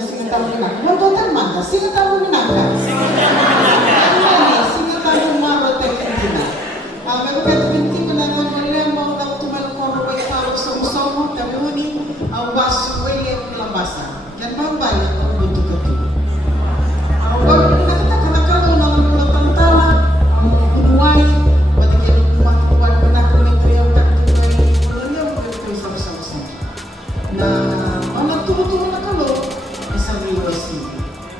Singatamu Montotan manga, singatamu minanga. Singatamu maro tekentina. Magpapit pinti ko na naman mo na tumalong ko ay tawag sa usomo, tabuni, ang baso ay lambasa. Yan ba ang balik ang buto ka ito? Ang balik nakakakaroon ng tantala, ang umuway, patigyan ng kumatuwan ko na kung ito yung taktuay, wala niya ang ito sa usomo. Na nagtutuwa na kalo, sa USC.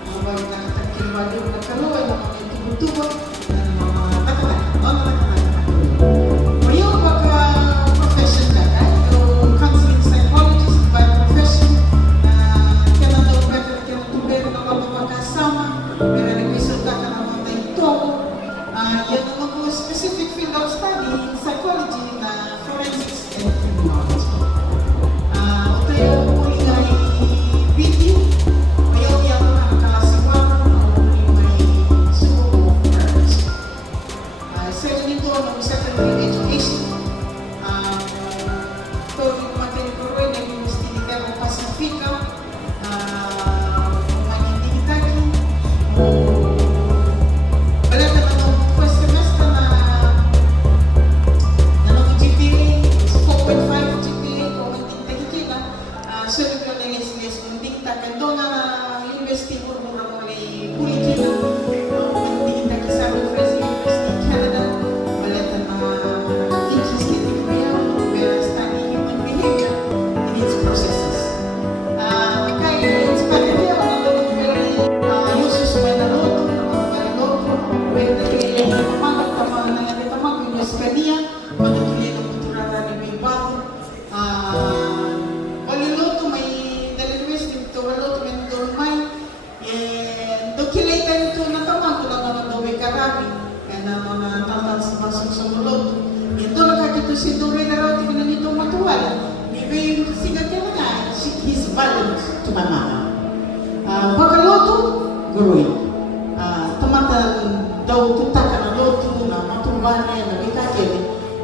Ang balik nakatakimbali na kalo ay mga itutuwa na mga katakan. Ngayon, pagka-profession ka, yung counseling psychologist by profession, kaya na daw better kaya tubero na magkakasama, pero nag-resulta ka ng mga ito. Yan naman po specific field of study in psychology na forensics and criminology. Ito yung muli nga i-BT. Ngayon yan ang kalasiwan ng muli may suko first. Sa'yo nito ng secondary education. Ito yung materi ko rin ay Universidad ng Pacifica. Manindikitaki. Balata na nung first semester na nung GPA, 4.5 GPA, kung manindikitaki na. Sulit ko na yung SBS manindikitaki. Doon na university ko muna mo ay Pulitina. Manindikitaki sa University of Canada. Balata na interested in where study human behavior and its processes. Kaya inspired niya ako ng very uses when naloto, when nagkailan ng tamang nangyari tamang pinyos kaniya, matutuloy ng kulturala ni Bibato. Waliloto may dalilis dito, waliloto may dolmay, dokilatan ito na tamang ko lang naman daw may karami, kaya naman na tamang sa basong sa muloto. Ito nakakito si Dore na raw, tingnan nitong matuwala. Ibig sigat niya na nga, he's valued to my mama. Bakaloto, guruy. Tamatang daw tuta ka na loto, na matuwa niya, na ikakit.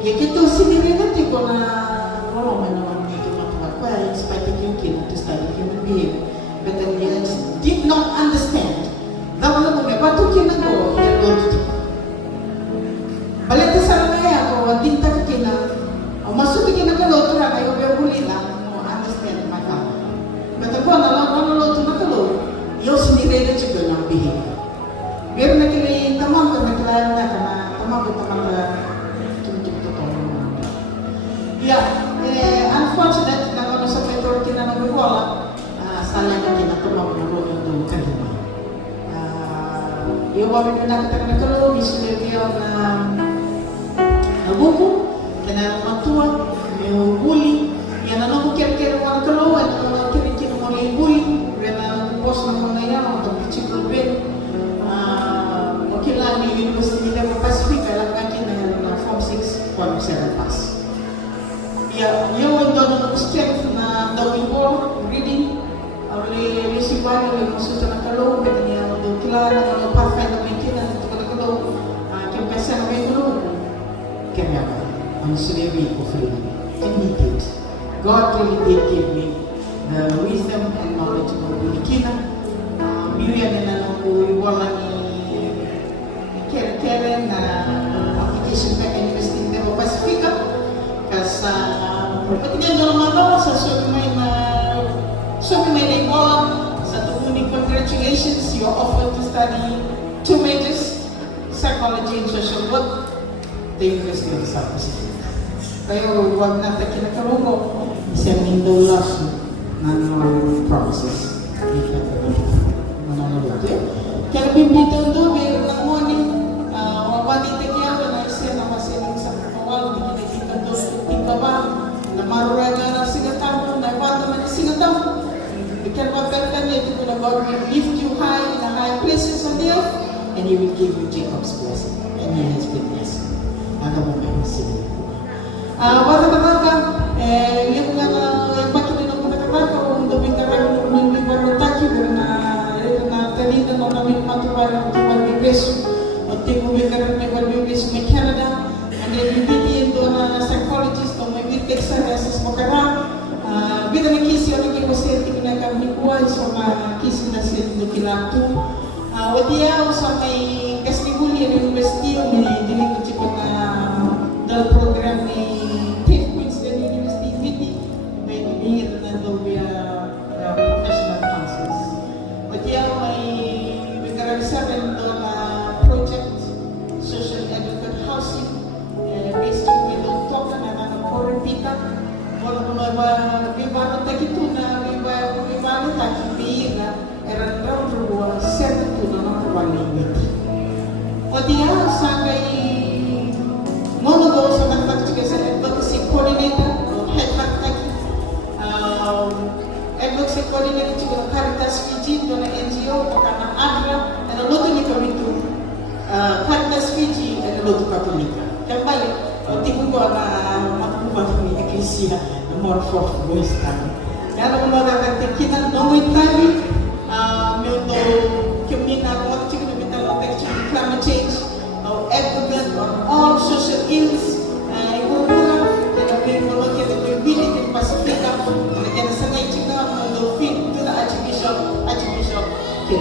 Ito sinirelati ko na, wala man naman dito matuwa ko, in spite of yung kid to study human behavior. But then they just did not understand. Daw na mo, may bato kinago, yung loto. Balik sa kaya ako, dinta ka kina, masuti kinagaloto na kayo, pero huli lang, mo understand my father. But ako, naloto na kalo, yung sinirela siya ng behavior. Pero nakilay, tamang ka, nakilayan na ka na, tamang ka, tuntong-tutong. Yeah, unfortunate, na sa majority na nag-wala, salang ka kinatumang na ro yung doon kanina. Yung wawin na nakita na kalo, misilibyo na buko, kaya matuwa, may huli, yan na nung kira-kira mga kalawan, ang kira-kira mga huli, kaya na nagpupos ng mga yan, ang pag-pichikul bin, wakila ni University of Pacific, alam nga kina Form 6, Form 7 pass. Yung doon ang strength na dawin ko, reading, resipan, yung masuta ng kalawan, kaya niya doon kila, ang pathfinder may kina, ito ka na kalawan, kaya kasi na may kalawan, kaya ang slavery of freedom. And he did. God really did give me the wisdom and knowledge of Bilikina. Biyuyan na nang wala ni Karen na application pa kay University of Pacifica. Kasi patigyan doon naman daw sa sumimay na ikaw sa tumuning congratulations, you are offered to study 2 majors, psychology and social work, the University of South Pacific. Kayo, huwag natin kinakarugo. Sending the last promises. Kaya bimbito doon, meron ng morning, wabati kaya na isa na masiling sa kawal, hindi kita doon, tigba na maruraga na sinatamo, na iwata man sinatamo. Kaya magkakaroon niya, ito na God will lift you high in the high places on the earth, and He will give you Jacob's blessing. And He has been blessed. Ano mo may masili. Bata-bata, yung bakit nung nakakata, kung daming karami nung nagbarutaki, pero na talita nung namin matuwa ng magbibis, at tingubin ka rin magbibis may Canada, and then bibigyan doon na psychologist, o may bibig sa reses mo karami, bida na kisi, o naging masirti ko na kami kuha sa mga kisin na sila kilatu. Wadiyaw sa may Kastiguli University, may dinig ko na dal program ni Queensland University, may hingit na daw professional counselors. Wadiyaw may karagsagan doon na project, social educated housing, based on Willow Talk na nanaporipita. Wala mo na bibano takito na bibano takipir na eran daw ruwa set to na mapalimit. O diya sagay mono daw sa nagpagtiga sa advocacy coordinator o head advocacy coordinator siguro Caritas Fiji doon na NGO o kanang ADRA na luto ni kami ito Caritas Fiji na luto Katolika. Kaya balik, tingin ko na makapubang ni Ecclesia na more for voice kami. Kaya naman nakakatikinan noong tabi, may ito kumina kung at siguro may talong climate change, advocate on all social ills, ibubulang, na may mga kaya ng Pasifika, na kaya sa Nigeria, mga fit to the Archbishop, kaya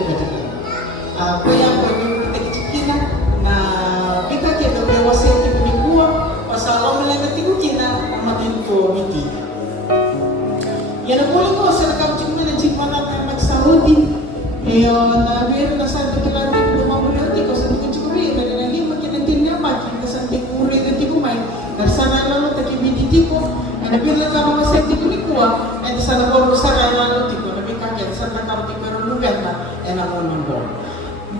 kaya ko yung kitikina na kita kaya na may wasil kipinikuha, pasalaw mo lang na tingukina, ang matinto miti. Yan ang muli ko sa nakapching na nagsimana tayo mag-Saudi. Ngayon, meron na sa natin lumamulati ko sa tukutsikuri. Kaya naging makitintin niya pa, kita sa tikuri na tikumay. Narsana lang na takibiditi ko. Ay nabilang ka mga sa tikunikuha. Ay sa naboro sa kaya lang tiko. Nabikagyan sa nakapti pero lugar na. Ay namunong ko.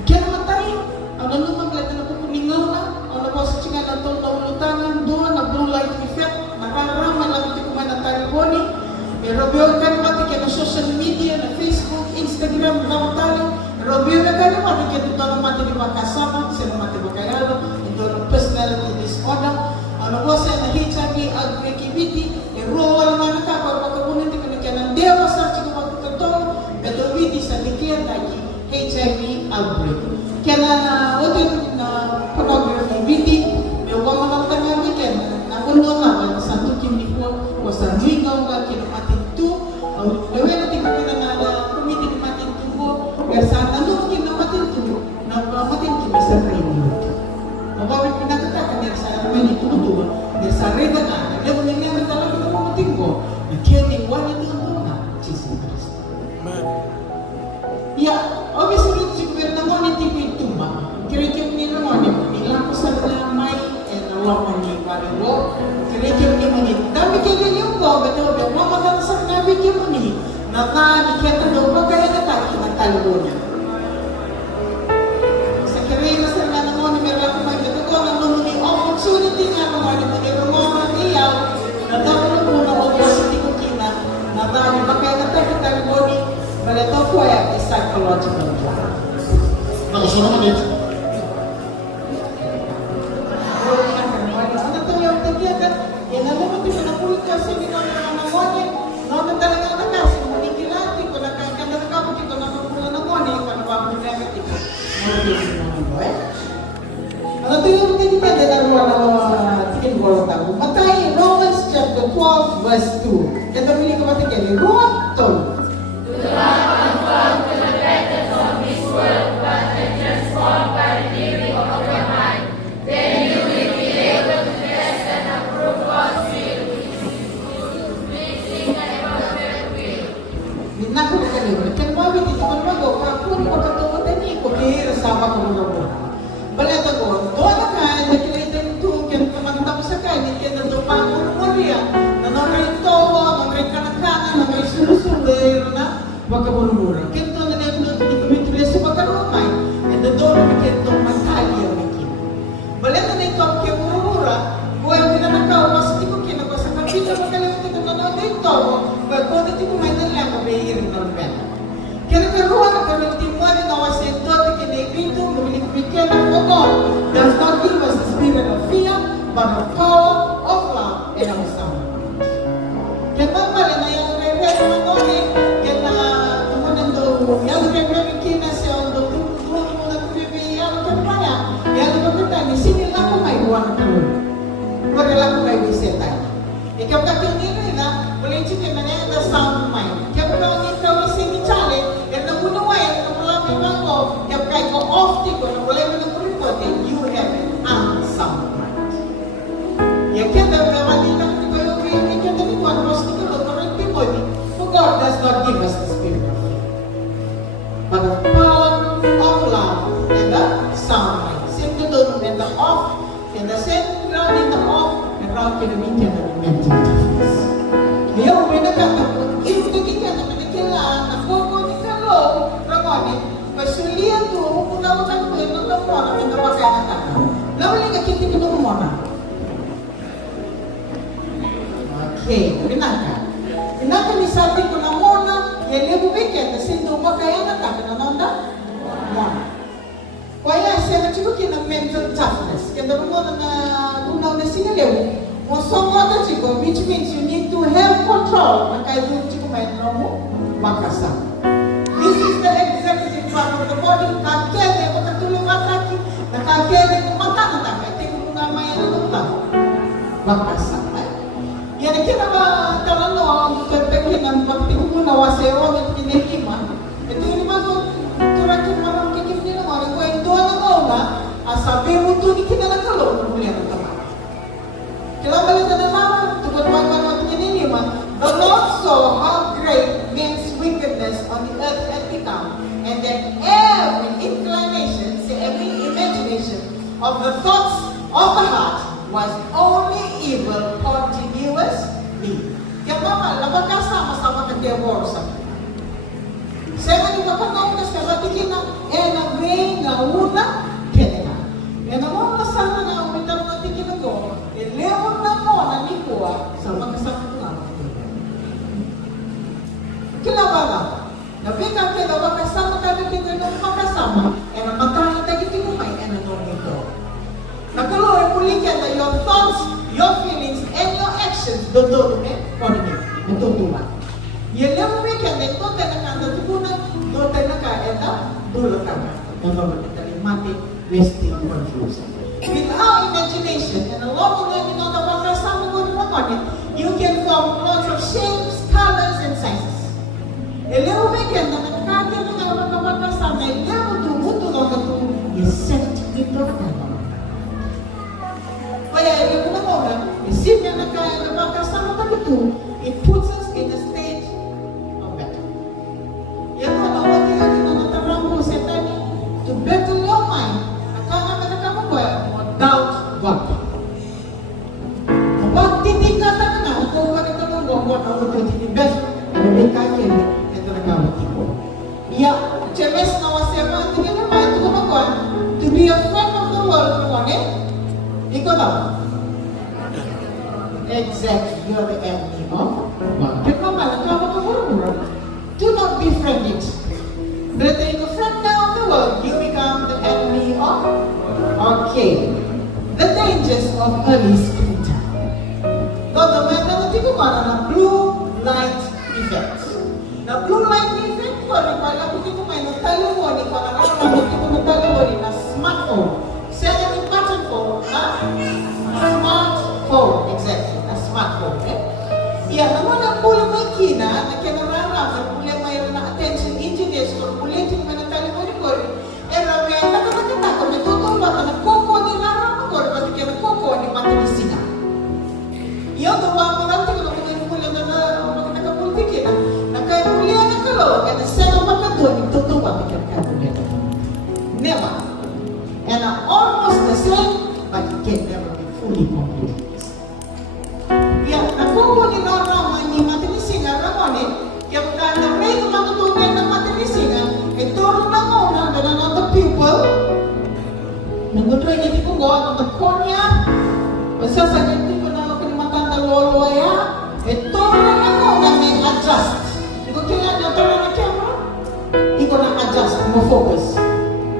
Kaya naman tayo, ang nanumaglat na pupuningaw na. Ang nabawa sa tsinga na ito naulutangan doon na blue light effect. Nakararaman lang tikumay na tariboni. Robyo ka naman na social media, na Facebook, Instagram, namatali. Robyo na ka naman ito naman ito makasama, sila naman ito makayalo, ito ng personality disorder. Ano po sa na HIV, aggressivity, role naman nakapag pagkabunin ito na kaya ng dewa sa chika magkatong, gadawiti sa likiyan lagi, HIV outbreak. Kaya na, ito na pornography, may huwag mga tangang weekend, nakulo naman sa tukin ni po, o sa mingaw ka, kinumati Lewe na tingin ko na kumiti ni matinto ko, kaya sa tanong na matinto may sa kainit. Mabawit pinakatakan niya sa naman ito ito, niya sa reda na, lewe na niya na talaga na mamuting ko, na kaya wala ito na, Jesus Christ. Yeah, obviously, si Kuya na mo niti ko ito ba? Kirikim ni Ramon, ilang ko sa may nawaman ni Pariwo, kirikim ni Manit. Dami kayo yung ko, beto, mamakansan namin yung Manit. Nakanikita daw ba kaya nataki ng talo niya? Sa karera sa nanangon ni Mera Kumay, ito ang nununi opportunity nga mga ni Ramon Iyaw, na dami po na opportunity ko kina, na dami ba kaya nataki talo ni, but ito po ay psychological trauma. Nakusunod ulit. Ano ito yung tagyagan? Yan alam mo, di ba napulit kasi hindi ko na nanangonin, no, talaga nakasi, manikilati ko, nakakandakapot ko, nakapula nangonin, kung ano ba ang negative ko. Ano ito yung tagyagan? Dalawa na tingin ko lang tayo. Matay, Romans chapter 12, verse 2. Kaya pili ko matigyan, Rome 12. Do not conform to the patterns of this world, but be transformed by the renewing of your mind. Then you will be able to test and approve God's will, which is good, pleasing, and perfect will. Hindi ko na kalimutan. Kaya mawin dito ko naman kung pagkatuwa na niyo ko, kaya sama ko mga mo. Balita ko, doon na ka, nakilita ito, kaya kumagtap sa kanya, kaya nandupang Maria, na nakarintowa, nakarinkanakanan, nakaisulsulir na, magkabulmura. Kento na nito, hindi ko mituloy sa pagkarumay, and the door of kento magkali ang makin. Balita na ito, kaya murmura, buhay mo na nakawas, hindi ko kinagawa sa kapita, magkalimutin ko na na ito, bago na ito kumain na lang, mabayirin ng benta. Kaya karuha na kami timuan na was ito, kinigrito, mabinig-bigyan ng pagod, does not give us the spirit of fear, but of power, of love, and of sound. Kaya pala na yung revero ng orin, kaya na tumunan doon, yung revero kina siya, doon tumunan mo na kumibiyan, kaya pala, yung magkita, sinila ko may iwan ko. Wala lang ko may bisita. Ikaw kating nila na, wala yung chikin na niya, the sound mind. Kaya pala ang ikaw power of love and the sound mind. Simple doon and the off, and the same ground in the off, and round kinamitin na mental toughness. Ngayon, may nagkakapon, yung kikita na manikilaan, na koko ni Kalo, Ramone, pasulian to, una-utan ko yun, nung na pinawagay na taka. Lawali ka kiti ko nung muna. Okay, rinaka. Rinaka ni sabi ko na muna, yan yung weekend, kasi dumagay na taka na nanda, muna. Kaya siya na chiko kina mental toughness. Kaya mo na unaw na sinalew. Mo somewhat chiko, which means you need to have control. Kaya doon chiko may mo makasa. This is the executive part of the body. Kakele mo katulong ataki. Nakakele mo mata. Kaya tingin mo nga may anong makasa. Yan kina ba talano kapag ng pagtingin mo na wasero ng pinihima. Ito yung naman turakit mo ng kikip nila mo. Kwento na nga sabi mo ito ni kinalagalo muli ang tama. Kilabalik na naman tungkol mga kininiman, the Lord saw how great men's wickedness on the earth had become, and that every inclination, every imagination of the thoughts of the heart was only evil continuously. Kaya mama, labag ka sama-sama nag-divorce ako. Saya ni makanaw na sa batikin ng enaway nga una, kaya yan ang mga sana na umitang natin kinago, ilewag na mo na nikuha sa magkasama ko nga. Kilaba na, nabika kinawa kasama tayo kinago magkasama, and ang magkakita kitinumay, and ang nito. Nagkaroon pulikan na your thoughts, your feelings, and your actions, doon natutuwa. Yan lang weekend, ito tayo nakatutunan, doon tayo nakaenda, dulo ka na. Doon tayo mati, wasting, confused. With our imagination, and along with the kasama ko naman, you can form lots of shapes, colors, and sizes. Elew weekend, na nakakakita na mga kasama, elew tumuto na ito, is set ito na. Kaya yung mga oras, isip niya na kaya na kasama tayo ito, it puts us in a state of better. Yan mo na, wag yan na natarang mo sa tani, to better your mind, nakakamaga mo doubt God. Kapag titigatan na, kung ganito mo, wag ako ito tinibest, ano may kakin, ito nagkawat ko. Iya, chemes na wasema, tingin naman, ito kumagawa, to be a friend of the world, ikaw ba? Exactly, you're the enemy of God. Kaya pa pala, kaya ka murmur. Do not befriend it. But if you're a friend now of the world, you become the enemy of. Okay. The dangers of early screen time. Though the man natin ko para na blue light effect. Na blue light effect ko, pala ko dito may natalo mo, ni para natin ko natalo mo na smartphone. Siya yung pattern ko, na smartphone. Exactly, na smartphone. Yan, naman ang pula may kina, na kinararaman, pula may na attention engineers, kung pula yung mga natalo mo, may nakakakita ko, may tutulwa ka na koko ni raraman ko, pati kaya na koko ni matinisina. Yan, naman mo natin ko, kung yung pula na nakapultikin, na kaya pula na kalo, kaya na siya ang makadun, tutulwa, may kakapulin. Never. And are almost the same, but it can never be fully complete. Yeah, nakuha ni Rama ni matinisingan Ramon yung na may matutunan ng matinisingan, ituro na muna na ng the people, nagutry niya ko gawa ng konya, masasagin ko na kalimatan na lolo ya, ituro na muna may adjust. Ikaw kaya na tara na camera, ikaw na adjust, mo focus.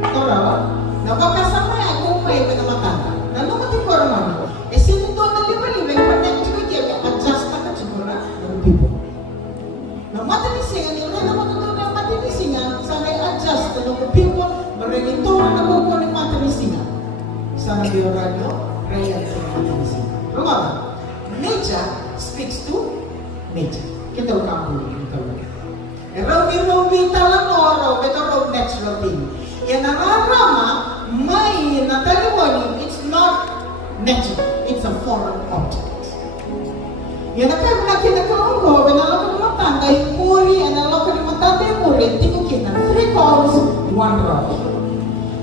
Tara, napakasama yan kung may pinamatanda. Nalumating ko naman. Sino doon na lima-lima, yung pagkakas ko dyan, adjust na ka siguro ng people. Na matinisingan, yung na matutunan na matinisingan, sana i-adjust na ng people, marinito na nakukuha ng matinisingan. Sana yung radio, kaya ng matinisingan. Remember, nature speaks to nature. Kita ang kamulo. Raw-raw talang no, raw natural thing. Yan nararama, may nataliwani, it's not natural, it's a foreign object. Yan na kinakaroon ko, binalok ko matanda yung muri, analok ko matanda yung muri, hindi ko kina 3 calls one rod.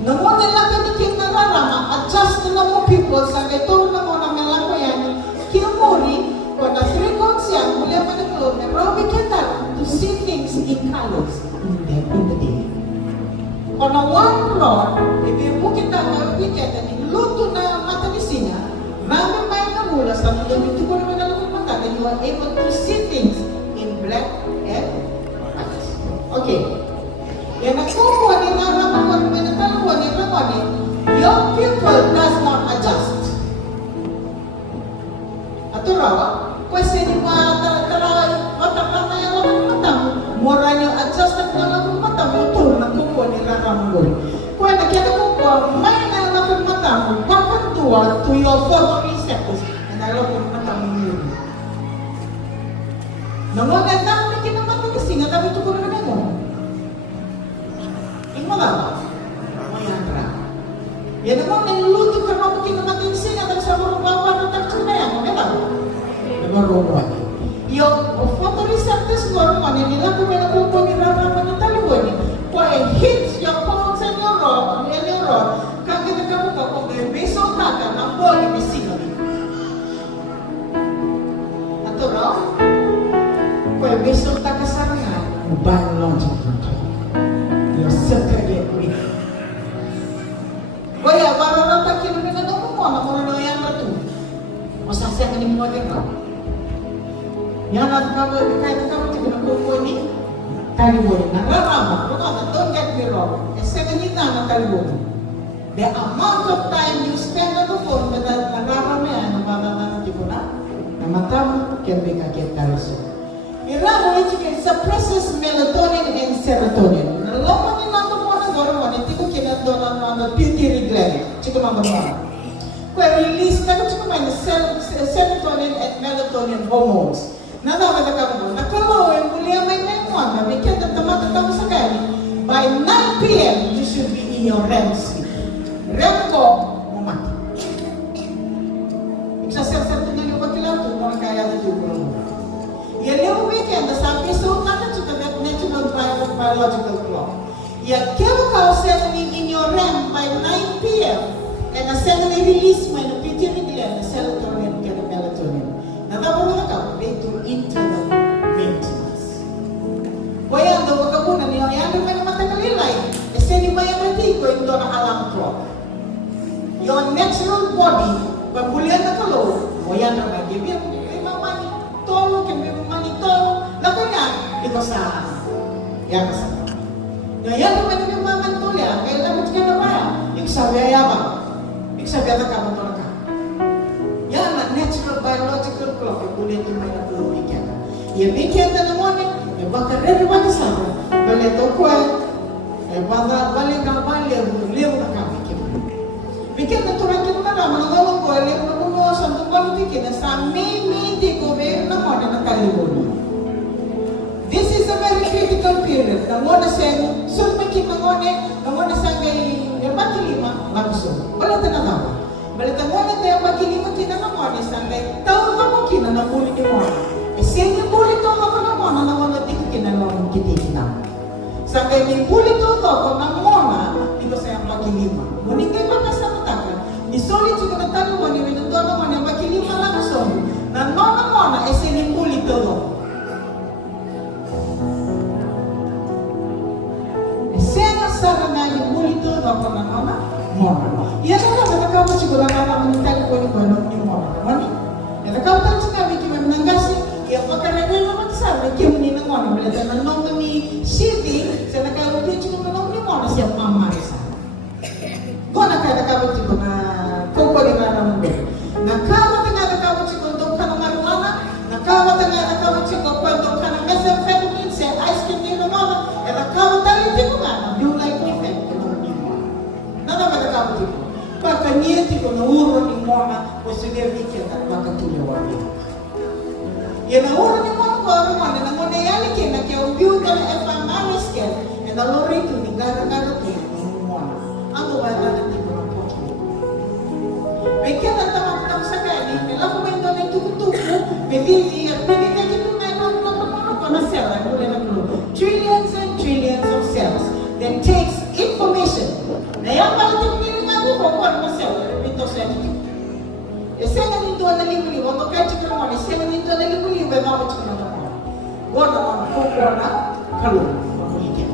Namuna lang kanikin na rarama, adjust na mo people sa ito na mo na melang ko yan, kinumuri, kung na 3 goats yan, muli ang managlo, pero we can start to see things in colors in the day. Kung na one rod, ibibu kita na weekend, na niluto na mata ni Sina, rami may namula sa mga ito ko naman alam yung mata, and you are able to see things in black and white. Okay. Yan nagkukuha ni naraman ko, minatalawa ni Ramani, young people does not adjust. Ato rawa, pwede ni matatama yung mga mata mo, mura niyo adjust na mga mata mo, ito nagkukuha ni Ramani ko. Kung nagyan nagkukuha, may nalaman mata mo, pakantuwa to your photoreceptors, and alam ko mata mo yun. Namagandang na kinaman mo kasi nga, dami ito ko naman mo. Mga mayandra. Yan naman, niluluto ka mo kinamatin sila at sa mga bawa ng takso na yan. Mga nagmarubuan. Yung photoreceptors mo naman, nila kung may nakupo ni Raraman ng taliwan, kung hits yung phones and your rod, kang ginagawa ka kung may sotaka ng body ni sinabi. Ato raw, kung may sotaka sa nga, biological control. You're separated with. Kaya, parang takin mo na mo na kung ano yan na ito. O sasya ka ni mo din ka. Yan at kahit ka mo ito nakukuha ni talibon. Nararama, don't get me wrong. Kasi ganita ng talibon. The amount of time you spend on the phone, nararama yan, naman ko na, na mata mo, can be kakitariso. Iramo it suppresses melatonin and serotonin. Nalaman ni nato mo na gawin mo, hindi ko kinandonan ng pituitary gland. Chika mga mga. Kaya release na ko may serotonin and melatonin hormones. Nalaman na ka mo, nakalawin, muli ang may naimuan, nabigyan at tamatataw sa kanya. By 9 p.m., you should be in your REM sleep. REM ko, mumati. Iksaserserto na yung pagkilato, mga kaya na yung yan yung weekend, the sun is so connected to the natural biological clock. Your chemical settling in your REM by 9 p.m. and a suddenly release when the pituitary gland, the serotonin, and the melatonin. Natapos na ka, they do internal maintenance. Kaya ang daw pagkakunan niya, yan yung mga matagalilay. Kasi ni Maya Matiko, yung doon ang alarm clock. Your natural body, pag bulian na kalo, o yan ang nag-give tolo, can be manito, lako niya, ito sa yakas. Ngayon, naman yung mamantulya, kaya dapat ka na ba? Yung sabi ayaba, yung sabi na ka, matulog ka. Yan, ang natural biological clock, yung ulit yung may natulog ka. Yung weekend na naman, yung baka rin naman isa, balito ko balik na balik, liw na kami. Weekend na turang kita na naman, nagawang ko, liw na kumuha sa tumbalitin na sa hindi ko meron na mo na nakalibon. This is a very critical period. Namuna sa sulmaki mangone, namuna sa ngay makilima, magusto. Wala na naman. Balita mo na tayo makilima kinanamone sa ngay taon na mo kinanamulit ni mo. E siya yung bulit to ako na mo na namuna di ko kinanamon kitikinam. Sa ngay yung bulit to ako na mo na, di ko sa yung makilima. Ngunit kayo makasama tayo. Ni solid siya na talo mo, ni minuto na mo na makilima lang gusto mo. Na nona mona e sinimpuli todo. E sena sara na impuli todo ako na nona mona. Yan na nakakawa siguro na naman yung tali ko ni mona. Mani? Nakakawa tayo sinabi kaya menanggasi, iya pagkaragay naman sa kaya ni na mona. Balita na nona ni City, sa nakakawa tayo siguro na ni mona siya pamarisa. Kung nakakawa siguro na kung ni naman mo. Nakawa nakakawa siguro nakawat ang nakawat siya kung kwento ka ng methamphetamine siya, ice cream niyo naman, at nakawat tayo din nga, yung life effect, yung niyo mo. Nakawat din mo. Baka niya ko na uro ni Mona, o sige, Ricky, at baka tulawa niyo. Yan na uro ni Mona ko, Mona, na muna yalikin, na kaya ubiyo ka na FMRS ka, and alori ko, ni gara-gara kayo, ni Mona. Ang gawin natin ko ng poki. May kaya natawag sa kanya, nila ko may doon ay tukutuko, Pwede na kita na cell, trillions and trillions of cells that takes in representative. Esena nito na libo-libo, makaya chika naman, esena nito na libo-libo, baka chika naman. Wala naman, kukura, kalong, makulitin.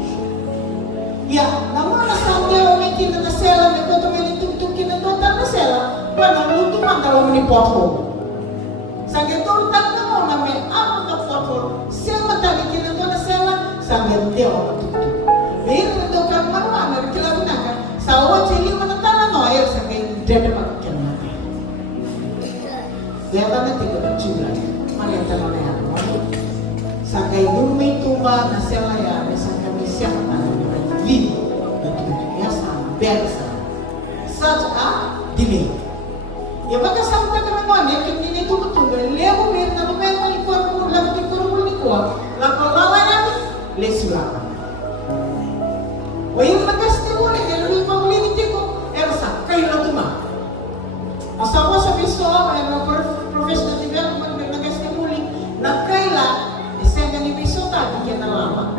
Ya, naman nasang niya, umitin na nasela, may koto may nitugtukin na doon na nasela, wala, lutuman daw ni pothole. Sa gitong tanda mo na may apat na pothole, siya matalikin na doon na sela, sa gitong matugtog. Mayroon na doon kang marumamar, kilabi na ka, sa uwan siya lima na tala no, ayaw sa kayo, dede magkikin natin. Kaya ba natin ko ng chula, malita na na yan. Sa kayo, nung may tuba na sela yan, sa kami siya, ano nyo, libo, na sa bersa, such a delay. Ya baka sampai ke mana ya kini ni tu betul lemo mer na mer na ikut pun lagu ikut ni kuat lagu lala ya lesula wayu bagas ni boleh dia lebih mau ni tiko ersa kai la tuma asawa sa biso na professional development mer bagas ni boleh na kai la isenda ni biso ta di na lama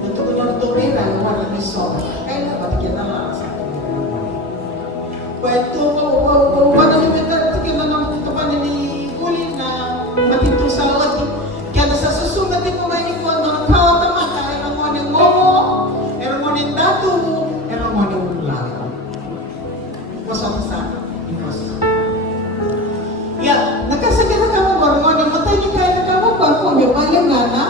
betul yang torera wala ni so kai la ba di na lama. Ito, paano yung tingin na ng tapan ni Kulin na matinto sa lawat. Kaya sa susunod din mo ngayon ko, ang kawat na mata, erang mo ng momo, erang mo ng datu, erang mo ng ulang. Masama-sama. Ya, nakasakit na kamo ba, mo ng matay ni kaya na kamo ba, kung yung bayang gana,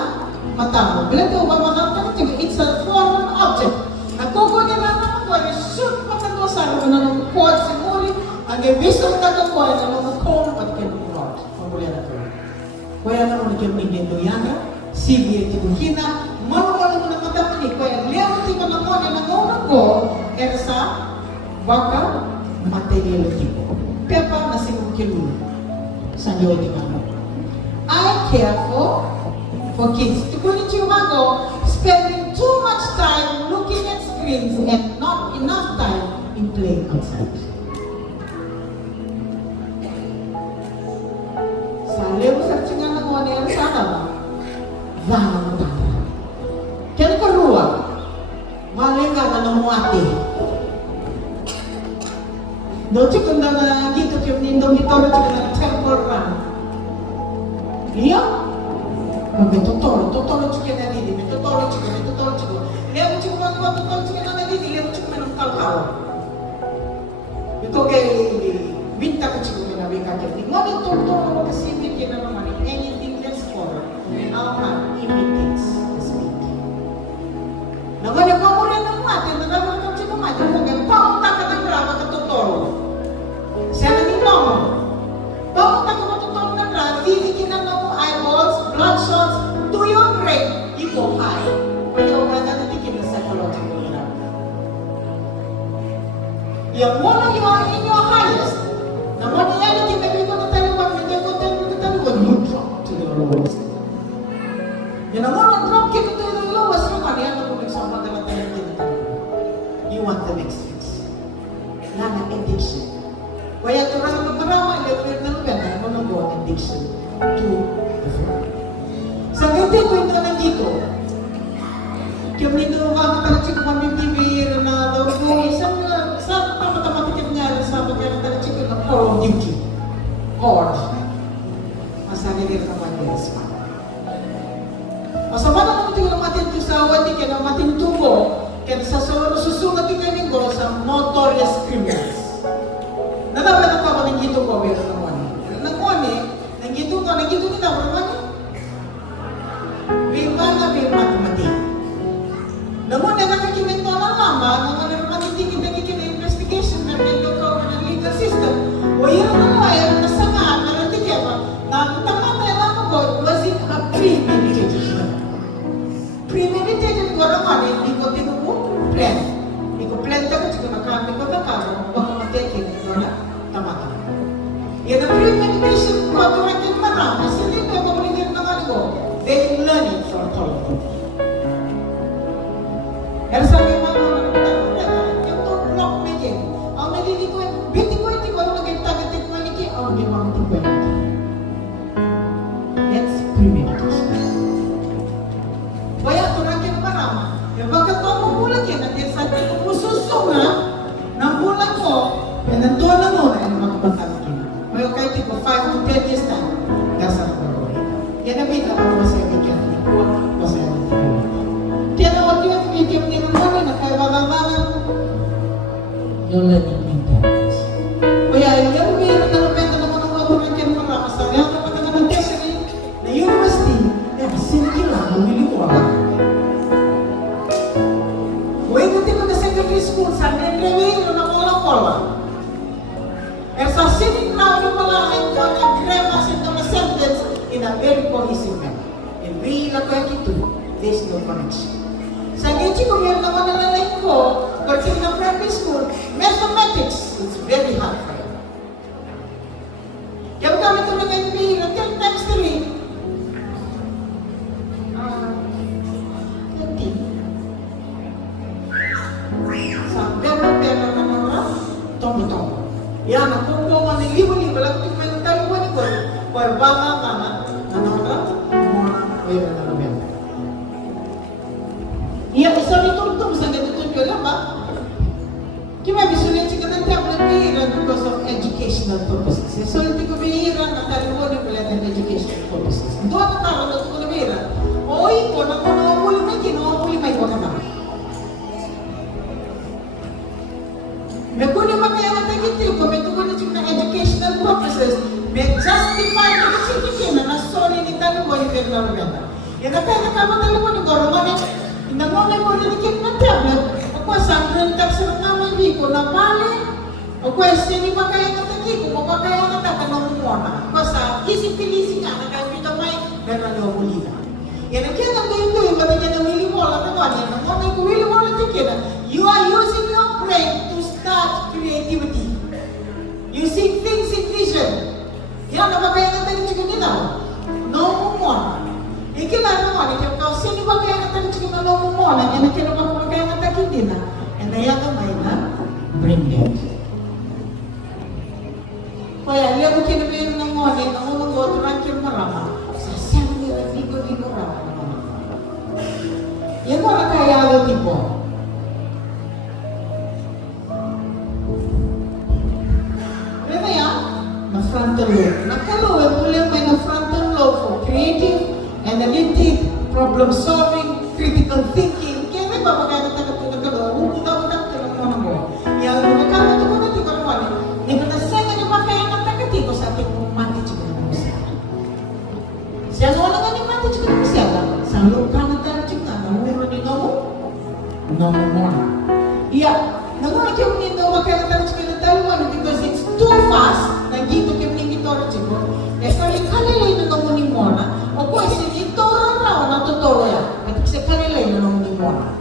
mata mo. Bilang ko ba makakita, it's a foreign object. Nakuko niya na naman ko, shoot pa sa dosa, na ng quad sa muli, ang ibisong nakakuha na mga kong pagkinulat. Pamuli na ito. Kaya naman ito yung minendo yana, sige ito hina, manuwala mo na matamani, kaya liyaw ito na mo na nangunang ko, sa baka material tipo. Pepa na simong kilula. Sa iyo ito mo. I care for kids. Tukunin siya umago, spending too much time looking at screens and not enough time in playing outside. Saliw sa tsinga ng mga nila sana ba? Vana mo tayo. Kaya karuwa, maling ka na ng muati. No, chikong na gito kyung nindong itoro chikong na temple run. Iya? May totoro chikong na didi, may totoro chikong. Lewo chikong mga totoro chikong na didi, lewo chikong ng kalkaw. Ito kay Winta ko chikong na wika kaya. Ngunit totoro kasi bigyan na naman anything that's for our man imitates the speak. Ngunit ko mo rin ng mati, nagawin ko chikong mati, kung paunta ka ng rama ka totoro. Siya na ni Mama. Paunta ka matutoro ng rama, bibigyan na mo eyeballs, blood shots, to your brain, you go high. Kaya wala na natikin na psychological hirap. Yung muna you are in your highest, na muna yan, ikitabi ko na taliwan, hindi ko taliwan, you drop to the lowest. Yan ang muna, drop kita to the lowest, naman yan ang kumigsama ka na tayo kinataliwan. You want the next fix. Lana addiction. Kaya ito lang magmarama, ilapit ng ganda, manunggo addiction to the phone. Sa ganti ko ito nandito, kaya nito makakatalag siya kung mamibibir na daw ko, isang tamatamatikip niya sa pagkakatalag siya na call of duty. Or, masabi rin naman yung spot. Masama naman ito yung matinto sa awati, kaya na matinto ko, kaya sa susunod yung kanin ko sa notorious criminals. Nalaman ako ako ng gito ko, pero naman. Nang gito kita, naman. Bimana matematik. Namun yang nakakinig ko ng mama, nang nakatitigil na investigation na ko ng legal system, o yun na nasamaan, naratigyan ko, na tama alam ko, was it a premeditated one? Premeditated ko naman, hindi ko plan. Hindi ko plan ka, hindi ko nakamit ko na karo, baka matikin ko na tama. Yan ang premeditation ko, tumakin marami, hindi ko mamuligyan ng ano ko, they learn it from Tolkien. Pero sabi mo yung block me din. Ang nalili ko, biti ko, hindi ko ano nag-tagat ko niki, ang di mo ko. That's premeditation. Kaya ito na kaya marama. Yung pagkat mo mulat yan, at yan sa atin bumili mo lang. Way ko din na secondary school, sa nilawin na mola-mola. And sa sitting now, yung mga nag-gremas in the sentence in a very cohesive manner. In real ito, there's no connection. Sa ngayon ko, meron naman na nalain ko, but in the primary school, mathematics, it's very hard for you. Kaya kami ito na ngayon bihira, 10 times 3, 20. Sa pera-pera na mga tombo-tombo. Yan, nakukuha ng libo-libo, lang ito may nagtaliwan ko, para baka ka na, mga pera na namin. Iya, isa nito sa ganito ko lang ba? Kaya bisulit siya ka ng tablet bihiran because of educational purposes. So, hindi ko bihiran na talimunin ko lang ng educational purposes. Doon ang taro na ito ko na bihiran. O ito, na kung nakapuli may ko naman. May kunin pa kaya natin ito, may tukunin siya ng educational purposes, may justify na kasi hindi na sorry ni talimunin ko na naman. Yan na kaya nakapatalimunin ko, rumanin, inangonay mo rin ikin ng tablet, ako sa rentak sa naman ko na mali, ako sini pa kaya natagi ko, pa kaya natatanong mo na, ako sa isip-pilisi nga, nakakita may, meron na huli na. Yan ang kaya nang ganito, yung pati niya ng wilimola na nga, yan ang ngonay ko wilimola tikin, you are using your brain to start creativity. Using things in vision. Yan ang kaya natagi ko nila, no mo na. Ikilala mo, ikaw, sino ba kaya natanong na nomo mo na, yan ang kinabang mo kaya natakin din na, and kaya kamay na, bring them. Kaya, liya ko kinabihin ng mo, na unang go, turangkin marama, sa siyang nila, ligo-ligo rama. Yan mo na kaya alo tipo. Ano na yan? Na frontal lobe. Nakaluwi, muli may na frontal lobe for creative, analytic, problem-solving, critical thinking. Kaya may babagay na taga-taga-taga, huwag-huwag ka lang mo mo. Yan, magkano ito ko natin ko naman. Hindi ko na sa'yo na bakaya ng taga-tiko sa ating mantage ko na siya. Siya nga lang ang mantage ko na siya. Sa loob ka ng taga-tiko na, namuro ni Nomo? Nomo mo na. Yeah, naman yung nito, bakaya ng taga-tiko na taluan because it's too fast. Nagito kayo ng ito-tiko. Eh, kaya kalilay na Nomo ni Mona. O kung ito raw natuturo yan. At kasi kanila yun ang unimona.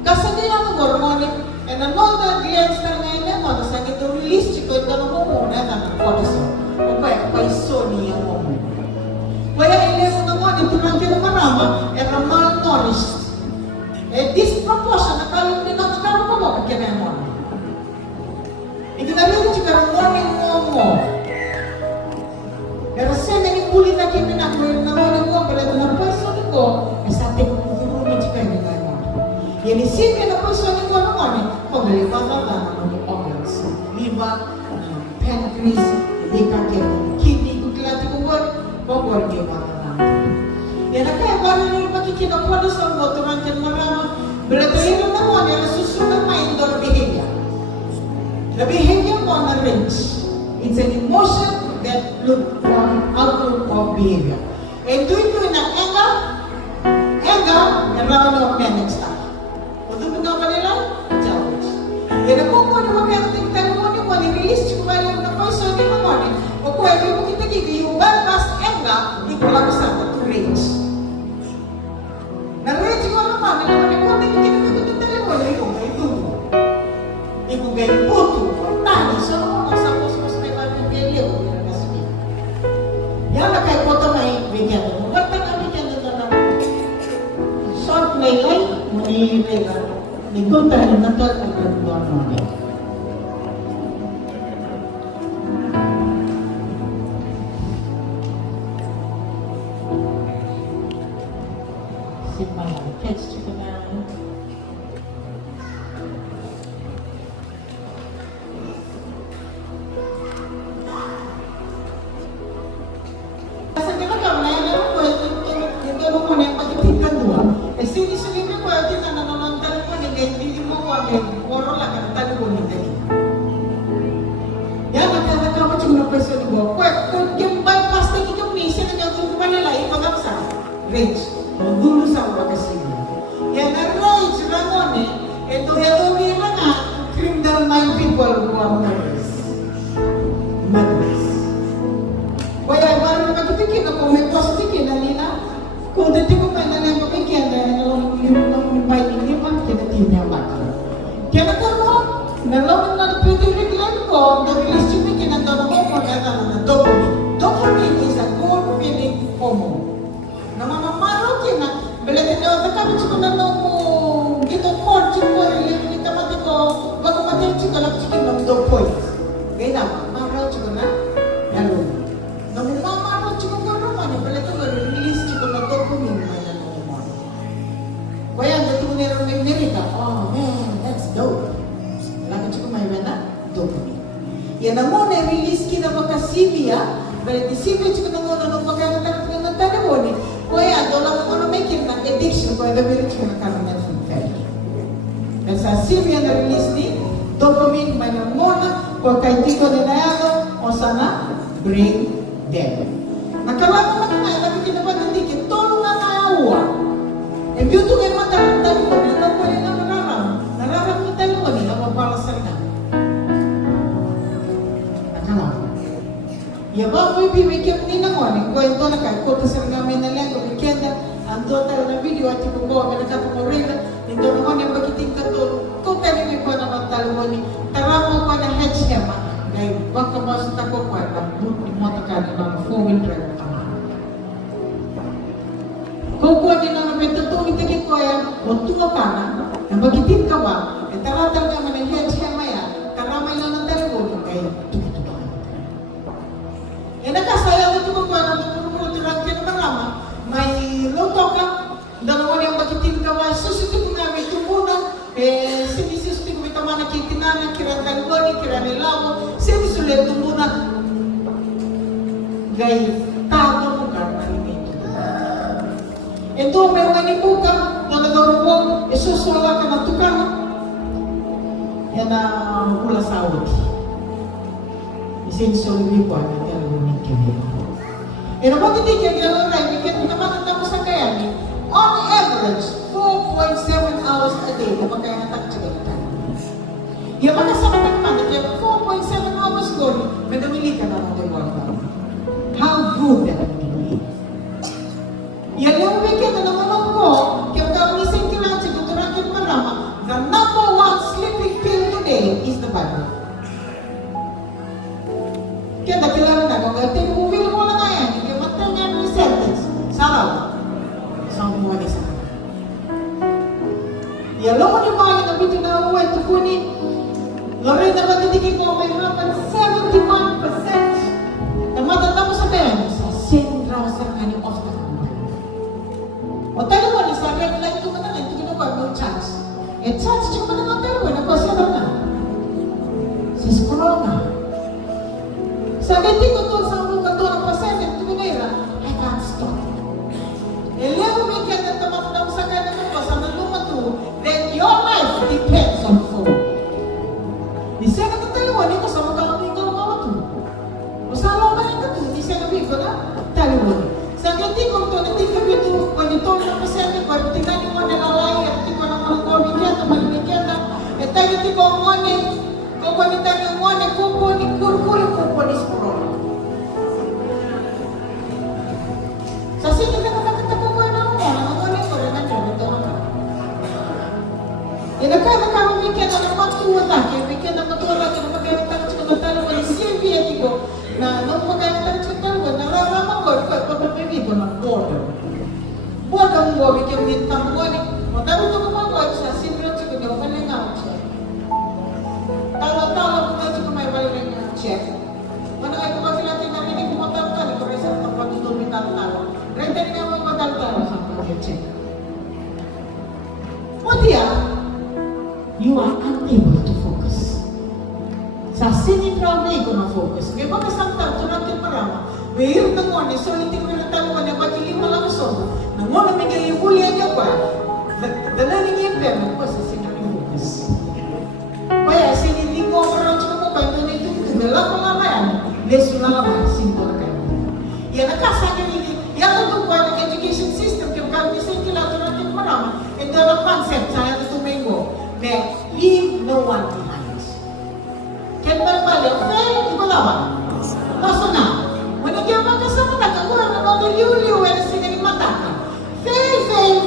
Kasi nila ang hormone, and ano na glands na ngayon na mo, sa ito release ko ito ng hormone na ng cortisol. O kaya, paiso niya ang hormone. Kaya ilero na mo, ito lang kayo marama, and ang malnourished. Eh, disproportion, nakalong din ang nagkaroon ko mo, kaya na mo. Ikinalito siya karong morning mo. Pero siya nangyukulit na kami na kung naman mo, pala ng person ko, ay sa ating kumulunod siya kayo na mo. Yan isipin na person ko naman, kung nalibatan na naman yung organs, liver, pancreas, liver, kidney, kung kilati ko word, kung word yung mga naman. Yan na kaya, bago nyo makikinakuha sa mo, tumantan mo naman, beratuhin naman, yan nasusunod na indoor behavior. The behavior mo na range. It's an emotion that look from outlook of behavior. And doing ko na anger, around of next time. Kung doon mo kanila, challenge. Yan ako mo na magkakating mo ni mo, ni-release ko ba yung na-person ni mo ni, o kung ay mo kita dito, yung bypass anger, hindi ko lang sa range. Na-range ko naman, kung hindi kinamit ko ni mo, ikaw gay puto, tani, so mo, sa puso may mabibili, yan na kay Poto may bigyan mo. Ba't na bigyan ito na short laylay, manilay ka. Nagpunta rin na ito at nagpunta namin. Simpan lang. Catch ko na. Range. dunia mati. Kaya ko, nalaman na pinitigilan ko, na-release yung may kinandang hormone na dopamine. Dopamine is a good feeling hormone. Namamamaro kina, balik na nakabit ko na nung gito court yung ko, yung itamati ko, bago matin ko lang chikin ng points. Kaya na, maraw ko na, lalo. Namamamaro ko na naman, balik ko release ko na dopamine na hormone. Kaya dito ko nila may nirita, oh man, that's dope. Lagi ko may na dopamine. Yan na mo, na-release kina makasibia, balik di sibia ko na muna nung pagkakatak ng talabon, kaya doon lang mo make it na addiction kaya nabilit ko na karoon ng family. At sa sibia na release ni dopamine, may na muna, kung kahit di ko ninayado, o sana, brain dead. Nakalaman na nga, nakikinapan ng dikit, tono na naawa. E beauty ngayon matalang mo, hindi mo rin ang nararam mo tayo mo, hindi na mapalasal na. Nakalaman. Yaba mo ibibigyan ni na ko, ko ito na kahit ko sa namin na lengko, bigyan ando tayo na video at yung ko, may nakapumurila, ito na ko na magiting ka to, kung tayo may ko naman talo mo ni, taramo ko na hedgehema, dahil baka masita ko ko, na matakan ng 4-wheel drive. Kung ko din na may tutungin tingin ko yan, o tunga ka na, na magiting ka ba, e taratal ka man ng hedgehema yan, taramay lang ng talibon, kaya tuki-tuki. E nakasaya na ito ko na puro-puro-turang kinamarama, may luto ka, dalawa niyang magitin ka ba, susutin ko nga may tumuna, sinisutin ko may tama na kitinana, kirandaliboni, kiranilamo, sinisulit tumuna, gay, tago mo ka, nalimito. Ito, may manipo ka, nalagaruwag, isuswala ka ng tukana, yan na hula sawit. Isinsulwi ko, ano talagang kami. E naman hindi kaya gano'n bigyan naman ang sa kaya ni, on average, 4.7 hours a day na magkaya siya ganito. Yung mga sa katakpan, kaya 4.7 hours ko, may namili ka na ng workout. How good that will be. Yan yung weekend na naman ko, kaya kamising kailangan siya tuturakin marama, the number one sleeping pill today is the Bible. Kaya nakilala na kung gati mo feel mo na yan, kaya matanya mo yung sentence. Saraw. Isang buwan isa. Yalo mo ni mga nabito na uwi, tukuni. Lori na matitigin ko, may hapan 71% na matatapos sa pera sa sentraw sa kanyang off the camera. O tayo mo ni sa red light ko na lang, ito ginawa, no chance. E chance, siya mo na ng tayo, nagpasira na. Sis corona. Sabi ko to sa mga to ng pasensya, ito nila, I can't stop. Eleven weekend at tamatang sa kanila ko, sa nalumato, then your life depends on food. Di siya nagtatalawan, ito sa magkakating ka mga to. O sa alaman ito to, di siya nabig ko na, talawan. Sa ganti ko to, natigab ito, ganito ng pasensya ko, tingnan mo na lalay, at ito na mga weekend, malimikend, at tayo ito ko ang kukunin tayo mo, nagkukunin, kukunin sporo. Sa sino ka nakatakukuha na mo, nangunin ko rin ang ito ka. Inagkakakawin na ng matuwa tayo, bigyan ng matuwa tayo na magkakatang sa kamatalo ko ni Sylvia Tigo, na nung magkakatang sa kamatalo ko, nararaman ko, pagpapapili ko ng border. Border mo, bigyan din tamuan. Matalo ito kumagawa sa Sylvia Tigo, na umalingaw siya. Talo-talo ko tayo kung may balik na check. Ano kayo kung bakit natin namin hindi kumatalo-talo kung isa ng pagtutuloy talo-talo. Renta rin nga mga matalo-talo sa pag-check. O diya, you are unable to focus. Sa sinipra may ko na focus. May mga samtang tunang marama. May hirap na mo, sulitin ko na taluan na pagkiling mo lang so. Nang mo na may kayubulian niya pa, dalanin niya yung perno ko sa sinipra-focus. Kaya sinili ko ang sa mga ito na ito, dala ko nga yan, leso na naman, simple kayo. Yan ang kasanya nili, yan ang tungkol ng education system, kaya kami sa inkilato natin marama, and there are concepts, sana ito tumingo, na leave no one behind. Kaya bali, fail, hindi ko lawan. Maso na, manigyan mga kasama na, kakurang na mga liu-liu, na sinili mataka. Fail,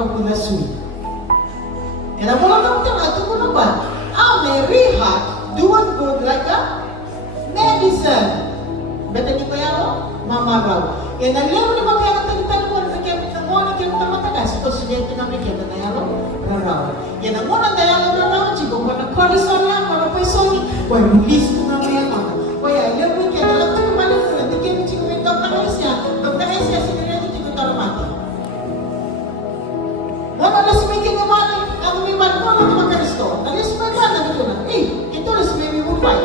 up with a sweet. And I'm going to tell you, very hot, do what good like a medicine. Betul ni kaya lo, mama raw. Yan ang laro ni magkaya ng talitan na kaya mo na kaya mo matagas. Ito siya ito namin kaya na yalo, raw. Yan ang muna na yalo raw. Chico, kung nag-cortisol na, kung nag-paisol ni, kung release ko na kaya ka. Kaya alam mo kaya, alam ko kumalik ko na, di kaya mo chico yung doktor siya, sinirya ni chico taramati. Wala na si may kinamalan, ang may malmona ni Makaristo. Nalis mo na, nagito na, ito na si Mimi Mubay.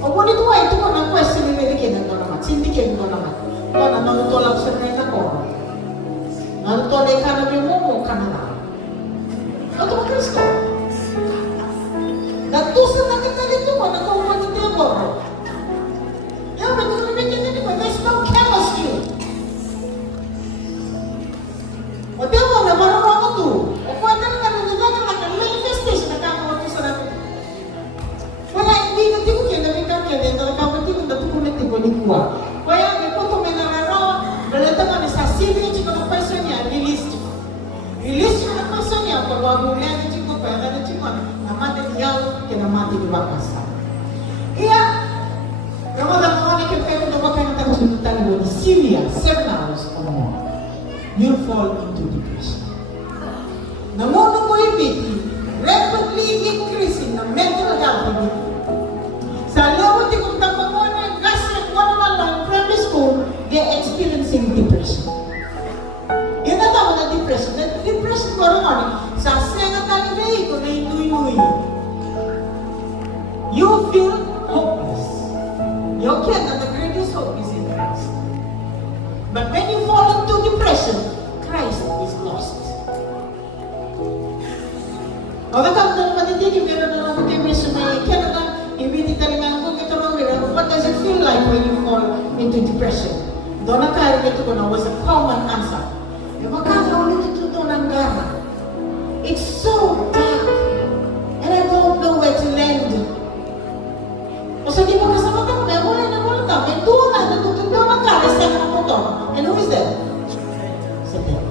O kung ito ay, ito ko ng question ni Mary Kaya nito naman, sindikin ko naman. Kung nanutulak sa mga ko, nanutulak ka na yung mumo ka na lang. Ito mo Kristo. Natusan na kita dito ko, nagkakuha dito yung koro. Yan, may nunibigyan dito ko, there's no chemistry. O di mo, namarunong ako to. O kung ito na nanunibigyan na manifestation, nakakawa ko sa natin. Kaya hindi natin ko kaya namin kaya nakakapati kung natukunan din ko ni Kuwa. Kaya may po may nararaw, balata mo na sa sili yung chiko ng person niya, release chiko. Release chiko ng person niya, pagwabulan ng chiko, pwede ng chiko, namati niyaw, kinamati ni Bakasa. Kaya, kamalang mo ni Kaya na baka ng tapos ng talibo ni Syria, 7 hours or more, you'll fall into depression. Namunong mo yung rapidly increasing the mental health of it. Sa lawat kung tapang mo na classmate mo naman lang primary school, they're experiencing depression. Yun na tawag na depression. The depression ko naman, sa senga talibay ko na inuy-inuy. You feel hopeless. You can't, and the greatest hope is in Christ. But when you fall into depression, Christ is lost. Maka kung matitiki meron na lang kayo may Canada, ibiti talingan ko ito lang what does it feel like when you fall into depression? Doon na kaya ito ko na was a common answer. Magkakaulit ito ng gara. It's so dark and I don't know where to land. O sa di mo kasama ka, may wala ta. May doon na gara sa mga motor. And who is that? Satan.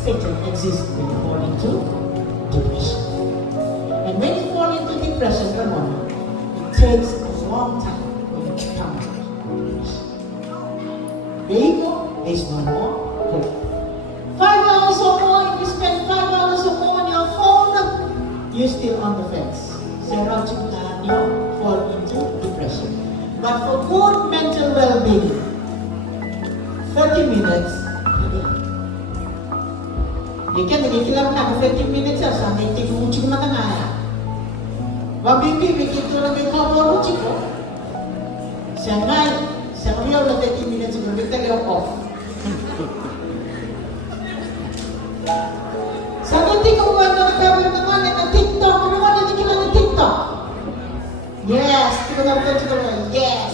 Satan exists when you fall into depression. And when you fall into depression, come on, it takes a long time when you come out of depression. The ego is no more hope. 5 hours or more, if you spend 5 hours or more on your phone, you're still on the fence. Zero to you fall into depression. But for good mental well-being, 30 minutes a day. You can nagikilang na 30 minutes sa may tigumuchig matangaya. Wabibi, bigito lang may kawaruchig ko. Siya ngayon na 30 minutes, bigtali ako off. Sa natin kung ano nagkawin naman, na TikTok, ano naman nagikilang na TikTok? Yes, yes.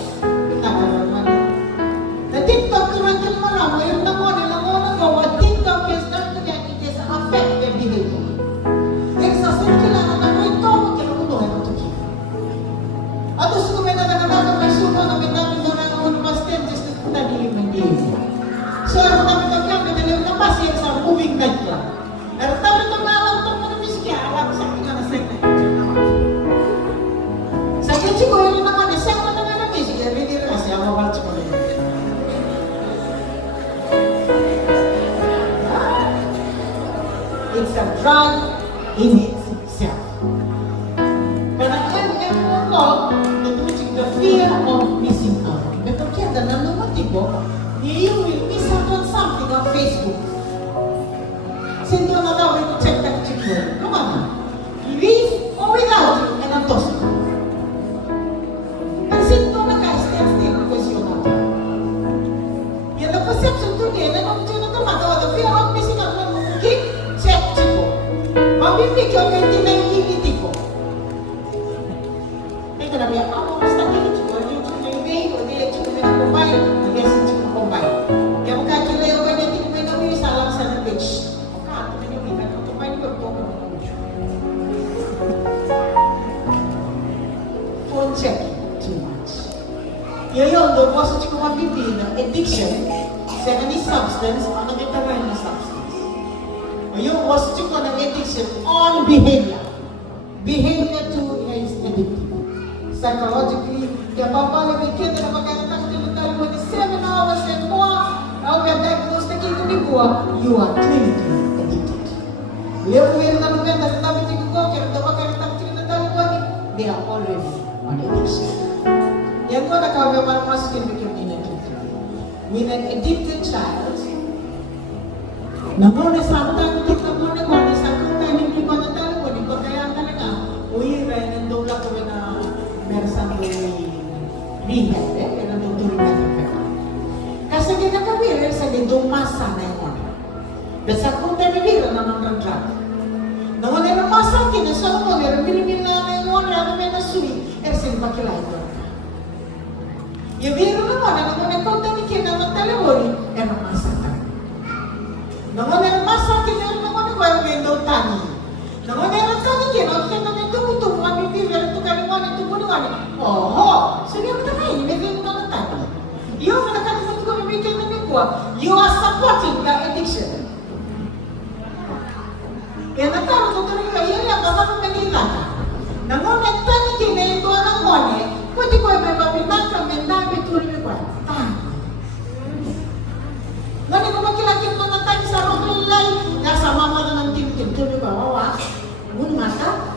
Na TikTok, kumantil mo lang, ngayon na mo, what TikTok is not to get, it is affect their behavior. Exercise kailangan na mo ito, kinakunuhan mo ito kaya. At gusto ko may nananaga, may sumo na may namin na mga unibastin, just to tanihin ng behavior. So, ako namin ito kaya, pinaliw na pa siya sa moving night lang. Pero tabi ito na alam ito mo na miski, alam sa akin na sa night. Sa akin siya ko, yun naman, siya ko naman na miski, hindi rin kasi ako wala siya ko rin. It's a drug in itself. But again, the fear of missing out. Because kaya nanumatibo, you will miss out on something on Facebook. Sendo na daw ito check that chicken. Come on. With or without you, and I'm tossing. And sendo na guys, that's the question natin. Yan ang perception today, na nung tumatawa, the fear of missing out, keep check chico. Mabibig yung hindi na iiniti ko. Ito na biya, ako basta kini chico, yung chico na yung o di chico na kumbay, nag-esin chico na kumbay. Kaya kung kakila yung ganyan, chico na yung salang sa ng bitch. Ito na yung bilang, kung kumbay niyo, ito ko na phone checking too much. Yun, doon po sa chico mabibig ng addiction, sa any substance, o nagkitaray na substance. Yung was to an addiction on behavior. Behavior too is addictive. Psychologically, kaya papala may kita na magkakatak din tayo 7 hours and more, au we are diagnosed na kito ni buwa, you are clinically addicted. Leo meron na lugar na sabi tingin ko, kaya daw magkakatak din na tayo they are already on addiction. Yan ko nakawin man masukin bikin in addicted. With an addicted child, namun sometimes kita mo na kung isang tayo hindi ko na tayo mo, hindi ko kaya talaga, uwi rin, nandong lang kami na meron sa rehab, pero nandong rin na kasi kinakabiri sa nandong masa na yun. Basta kung tayo nabira na ng drug. Naman na masa, kinasal mo, meron binibin na yun, rano may nasui, sin pakilay ko. Yung biro naman, naman na kung tayo kinamang talawari, masa ka. Naman na masa, kinamang naman na kung may daw tani. Naman na tani, kinamang na tumutubo, kami bibira, ito kaliwan, ito bunuan. Oho, sige mo na kayo, may biro na tani. Yung nakalimutan ko, may biro na kuha, you are supporting the addiction. Kaya natawag ko rin kayo, yan, baka nung Manila ka. Namunag tani kinayin ko ng mone, pwede ko ay may mapinan ka, may nabi tuloy ko. Ngani ko magkilakil mo na tayo sa Rokulay, nasa mama na ng tim-tim, tuloy ko, wawa. Muna mata,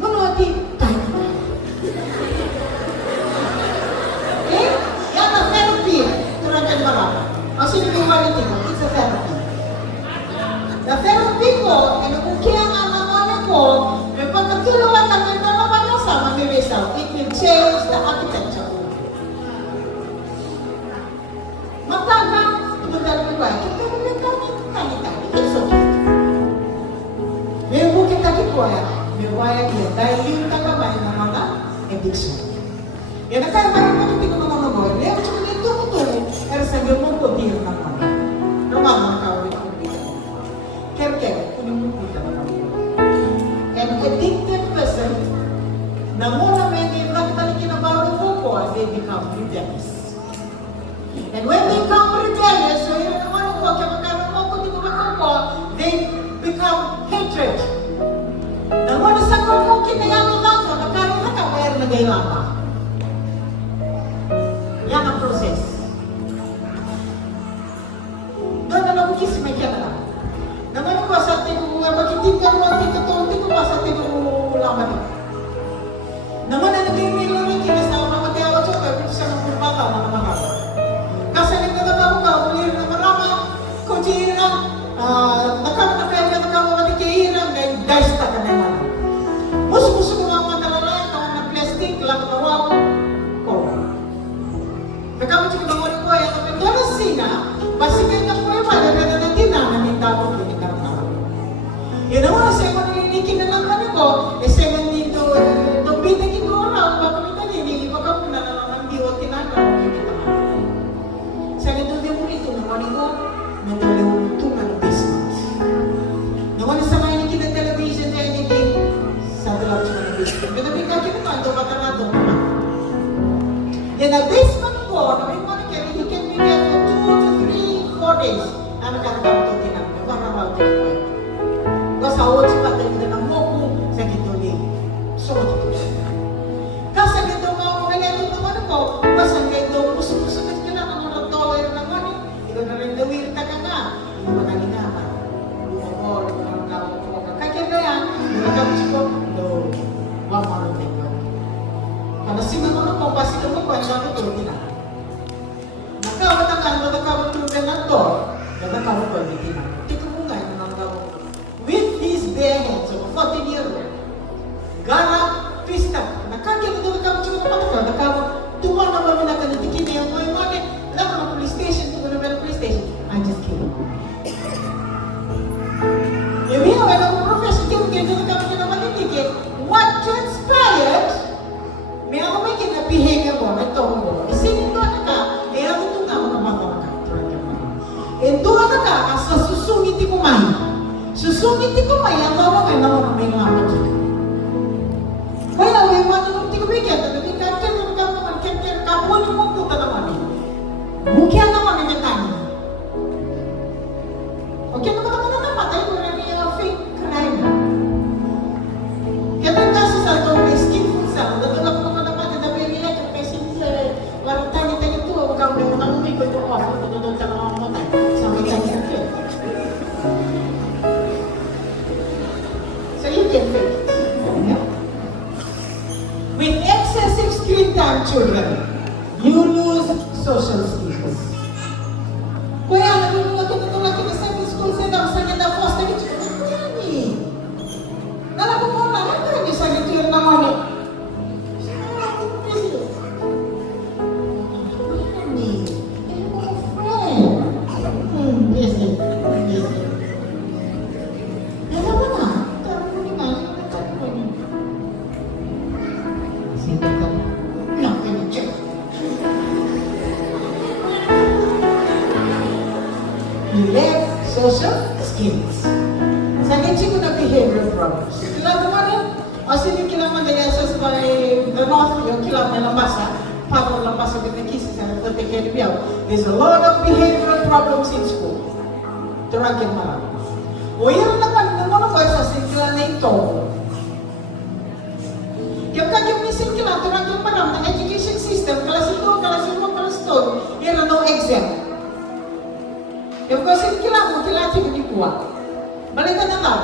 muna ati, tayo na. Eh, yan ang therapy. Turang ka ba? O sino yung quality ko? It's a therapy. The therapy ko, kaya nga naman ko, may pagkatulungan ka ng naman yung sama may result, it will change the architecture. Magtaga, magdala ko ba? Ito may tani-tani. It's okay. May bukit na kikuya, may waya niya, dahil yung tagabay ng mga addiction. Yan na kaya parang hindi ko mga mga yan siya na ito, pero sa gawin ko, di yung naman. Naman mga kawin ko dito. Kaya, kunin mo po ito. An addicted person, na muna may nakitali kinabago ko, they become rebellious. And when they become rebellious, so yun ang ano ko, kaya magkano mo ko, di ko ko, they become hatred. Na muna sa kung kinayano lang ko, nagkaroon na ka, mayroon na gaylang ka. Yan ang proses. Doon na nabukis may kaya na. Naman ko sa ating mga magkitipan mo, hindi ko pa sa ating ulaman. Naman na naging nilunod kinasama na mag-iawa siya, pero siya ng kurbata na mahal. Kasi nagkakatawa ka, ulit na marama, kung sihirang, nakakahirang, guys, taka na naman. Muso-muso ko mga matalala, kung na plastic, lang nawaw, ko. Nagkamit siya mga ko, yan ang doon sina, basikin na po yung malagana na tinaman yung tapos din ikaw na. Yun naman, sa mga nilinikin na naman ko, sa mga dito, binigin ko na, bakit nilili, baka po na naman diwa tinagaw, sa nito din mo ito, naman ko, nandali mo ito na ng basement. Naman sa mga nilikin ng television na anything, sa dalawang siya ng basement. Pero bigla kita ito, baka na ito. Yan ang basement ko, naman ko na kaya, he can be there for 2 to 3, 4 days. Na magkakaroon ito tinagaw, baka raw ito ko. Kasi awal siya pati ito ng moku sa gito ni. So, kasi gito mga mga naman ako, kasi gito, puso-puso ka na mga tower na mga ikaw na rin dawil ka na. Yung mga ginaman. Yung mga mga kakyan na yan, yung mga kapsiko, no, wag mo rin ito. Kada siman mo na po, kasi ito mo po, yung mga ito, hindi na. Nakawat ang ano, nakawat yung mga ito, nakawat po, hindi na. Tito mo nga, yung mga with his bare hands, so 14-year-old, gara, twista, nakakita doon ka mo siya ng nakawat, tuwa na ba na kanitikin niya, mo yung mga, alam mo na police station, tuwa na ba na police station, I just kidding. Yung hiyaw, alam mo, professor, kaya doon ka mo siya ng matitikin, what transpired, may ako may kinabehavior mo, may tono mo, isinin doon na ka, eh ako ito nga, mga mga eh doon na ka, sa susungit ko mahi. Susungit ko mahi, ang lawa may naman may naman dito. Kaya, may mga nung tigubigyan, naging kakyan, kapon mo puta naman eh. Bukyan naman may metani. Okay, naman naman na patay, kung nami have children, you lose social skills. Kaya nalulungan kinutulak kita sa school sa daw sa kita foster ni chika ni. Nalago mo na ano ni sa gitu na mo ni. You lack social skills. Sa gitsi ko na behavioral problems. Kailangan mo rin, o sinin kailangan na yasas by the north, yung kailangan na lambasa, pagod lambasa with the kisses and the take care of. There's a lot of behavioral problems in school. Turagin marami. O yun naman, ng mga boys sa singkila na ito. Yung kagimisin kila, turagin marami, ng education system, kalasin ko, yun na no exam. Yung kasi kila ni kuwa. Balikan na nga.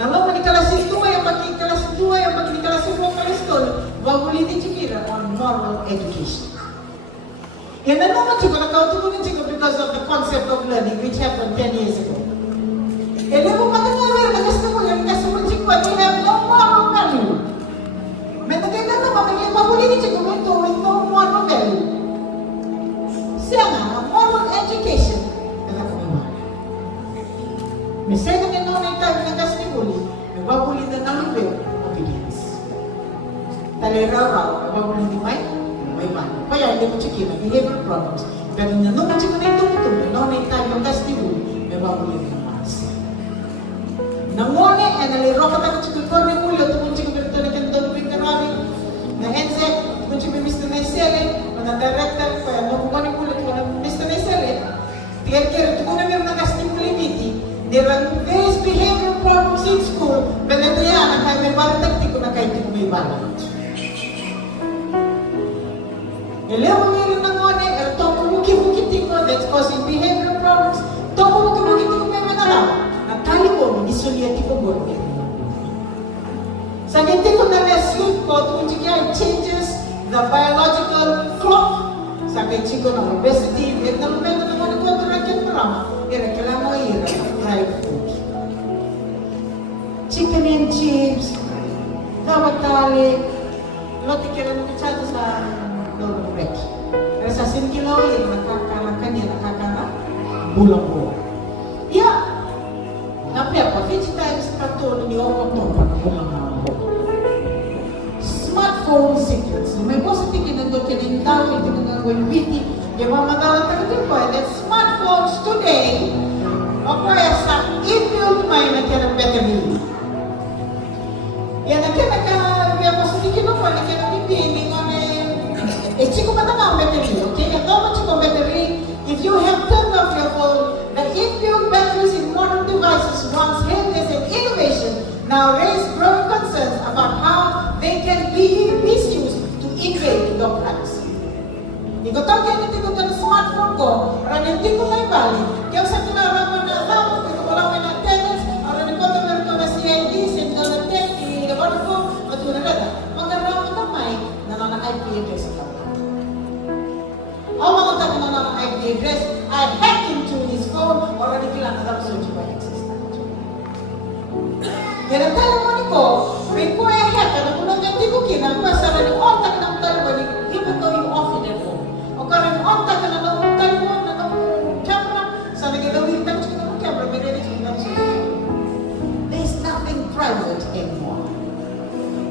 Naman manikalasin tuwa yung magkikalasin mo kalistol, wagulitin chikira on moral education. Yan na naman chiko, nakautukunin chiko because of the concept of learning which happened 10 years ago. Ele mo magandang nagastos mo yan kasi mo chiko, we have no moral value. May naganda naman, may wagulitin chiko with no moral value. Siya nga, moral education. May second and only time na kasi buli, nababuli na nalubyo, obedience. Taliraw, nababuli di may man. Kaya hindi ko chikina, behavioral problems. Pero nung chikina na itong only time yung kasi buli, nababuli na mas. Nangone, naliraw ka tayo chikina na muli, ito kung chikina na kandang karami, na NSEC, kung chikina Mr. Naisele, na director, kaya nung kung muli, kung Mr. Naisele, tigil-kira, ito kung na meron na kasi buli miti, there are various behavioral problems in school, but ito yan, ang may balatagti ko na kahit hindi ko may balat. Elewa meron ng one, ito muki-muki ko that's causing behavioral problems, ito muki-muki ko may manalaw, ang tali ko, isulyati ko gawin. Sa ganti ko na sleep ko, kung siya changes the biological clock, sa ganti ko na obesity, at nalumento na mga nagwawarakyan marama, kailangan mo fried food. Chicken and chips, tawag-talik, loti kira ng kutsada sa lolo break. Pero sa sinkilaw yun, nakakarakan niya, bulang-bulang. Yeah. Napaya pa, 50 times katulong niyo ako ito, bulang-bulang. Smartphone secrets. May bosa tikin na doon kinintawin, tikin na gawin witty. Yung mga madalang tayo po, that smartphones today, o kaya sa inbuilt mind na kaya ng battery. Yan na kaya nagkakabiyamos hindi kinuha, na kaya nagpipiling on chiko ba naman ang battery, okay? At how much of battery, if you have turned off your phone, the inbuilt batteries in modern devices once hailed as an innovation now raise growing concerns about how they can be misused to invade your privacy. Ikaw tawag yan, hindi ko na smartphone ko, para hindi ko na ibali. Kaya sa kinaraman na alam, ito wala may na tenants, para nagpatuloy ko na CID, sendo na tech, ilaban ko, at wala na. Magkaraman na may nanana-IP address ito. Ang mga tayo nanana-IP address, I hacked into his phone, or ano kailangan na dapat sa access na. Kaya nagtala mo ko, may kuya hack, ano kung nagkanti ko kinang, pasara ni otak ng talaga, even though you off in their phone. Karena otak na ng telephone, na ng camera, sabi kita gawin tayo sa ng camera, may ready to there's nothing private anymore.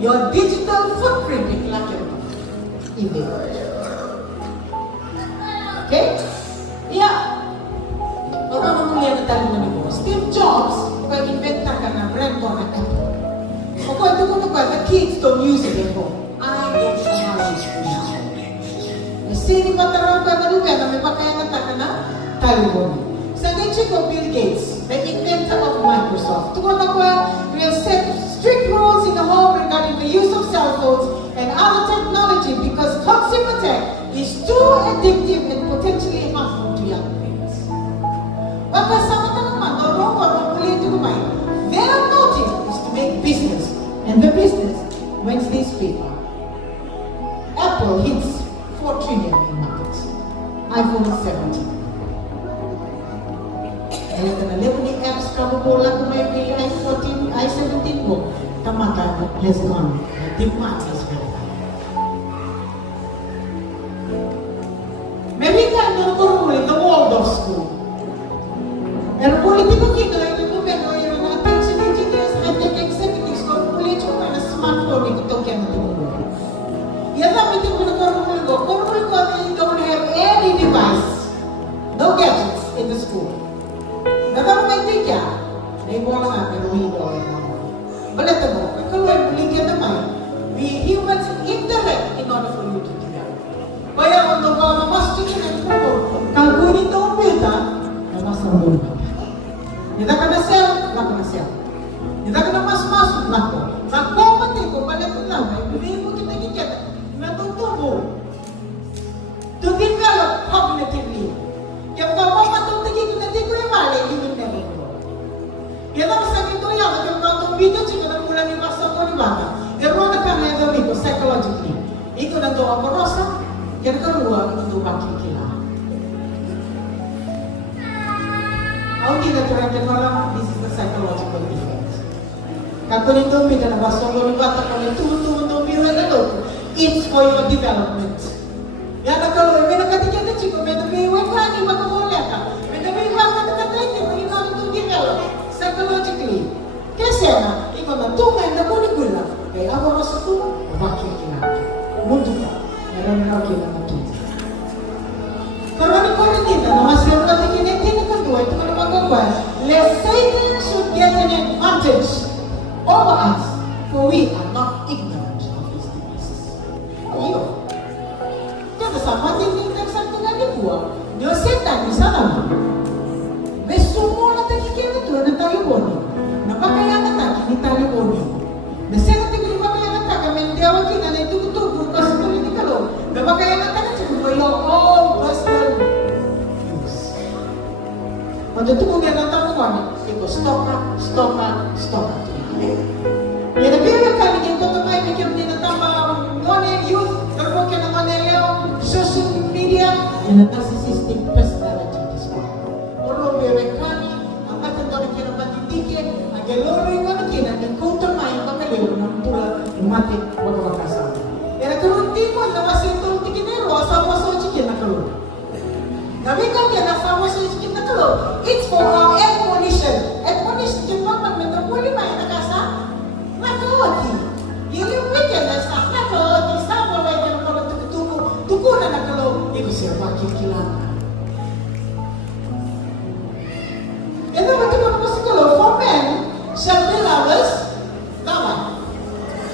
Your digital footprint is like your image. Okay? Yeah. Huwag mo muli ang talaga mo. Steve Jobs, pag-inventa ka na brand ko na Apple. O kung ito ko na the kids don't use it anymore. I don't know how it's now. Sini pataraw ka na lugar na may pakayan na taka na Taliban. Sa nature ko, Bill Gates, the inventor of Microsoft. Tuwa na ko, we have set strict rules in the home regarding the use of cell phones and other technology because consumer tech is too addictive and potentially harmful to young kids. Baka sa mata naman, dorong ko, magpulitin ko kayo. Their motive is to make business, and the business wins this paper. Apple hits has gone. The demand is very high. Maybe kan nurko in the Waldorf school. Pero politiko kita itu pero yung attention engineers, high-tech executives, kung politiko na smartphone ito kaya matulog. Yan ang meeting ko na kung you don't have any device, no gadgets in the school. Nagano may tika, may bola nga pero hindi ko alam. Balita mo, kalau yang belikan naman, we humans interact in order for you to develop. Kaya untuk kau memastikan yang pukul, kalau ini tahu beda, masa berubah. Kita kena sel, lah kena sel. Kita kena masuk, lah kena. Nak kau mati kau balik tu lah, beli mu kita kikat, nanti tumbuh. To develop cognitively. Yang kau mati tu kita nanti kau yang balik ini never grow. Yang tak sakit tu yang macam kau tu video jika nak mulai ni masa kau di mana. Error akan ada itu psychologically. Itu nanti apa rasa? Yang kedua itu baki kita. How kita terangkan orang, this is the psychological effect. Kata itu kita nak bahasa kau ni kata kau itu biru itu. It's for your development. Ya nak kalau kita kata kita cikgu, kita biru kan ni maka boleh kan? Kita biru kan kata ini bagaimana untuk develop psychologically. Kesana, ikaw na tungan na kuligula. Kaya ako rasa tu, bakit kinaka? Mundo ka, meron na kinaka tu. Pero ano ko rin dito, na mas yung natin na kadua, ito ka na magagawa, lest Satan should get an advantage over us, for we are not ignorant of his devices. Iyo. Kaya sama din yung nagsakto nga ni Buwa, yung Satan, isa naman. May sumo na takikira to, na tayo boni. Napakayangan na, kinitali boni. Nasira tigil napakayangan na, kami hindi awag kina na itutubo, kasi tuloy ni Kalo. Napakayangan na, kasi kung your own personal use. Matutubo nga ng tamuan, ito, stop ka. Yan ang bilang kaligin ko, tumay, bigyan din ang tama, money, youth, nagpukyan ng money, social media, yan ang narcissistic personality disorder. Oro, berekani, ang katandang kinabatidikin, ang galoroy mo na kinan, ang kutamay, makaliw, ng pula, umatik, wag-wakasawa. Yan ang karuntimon, na masintong tikinero, asawa sa chikin na kalor. Nabigyan yan, asawa sa chikin na kalor. It's for our admonition. Admonition, yung pagmagmendapuli may nakasa, nakawati. Yung weekend, nasa nakawati, sa wala yung mga tukunan na kalor, ito siya makikilala. Ito magkakaroon po sa kalor, for men, shall be lovers, tama,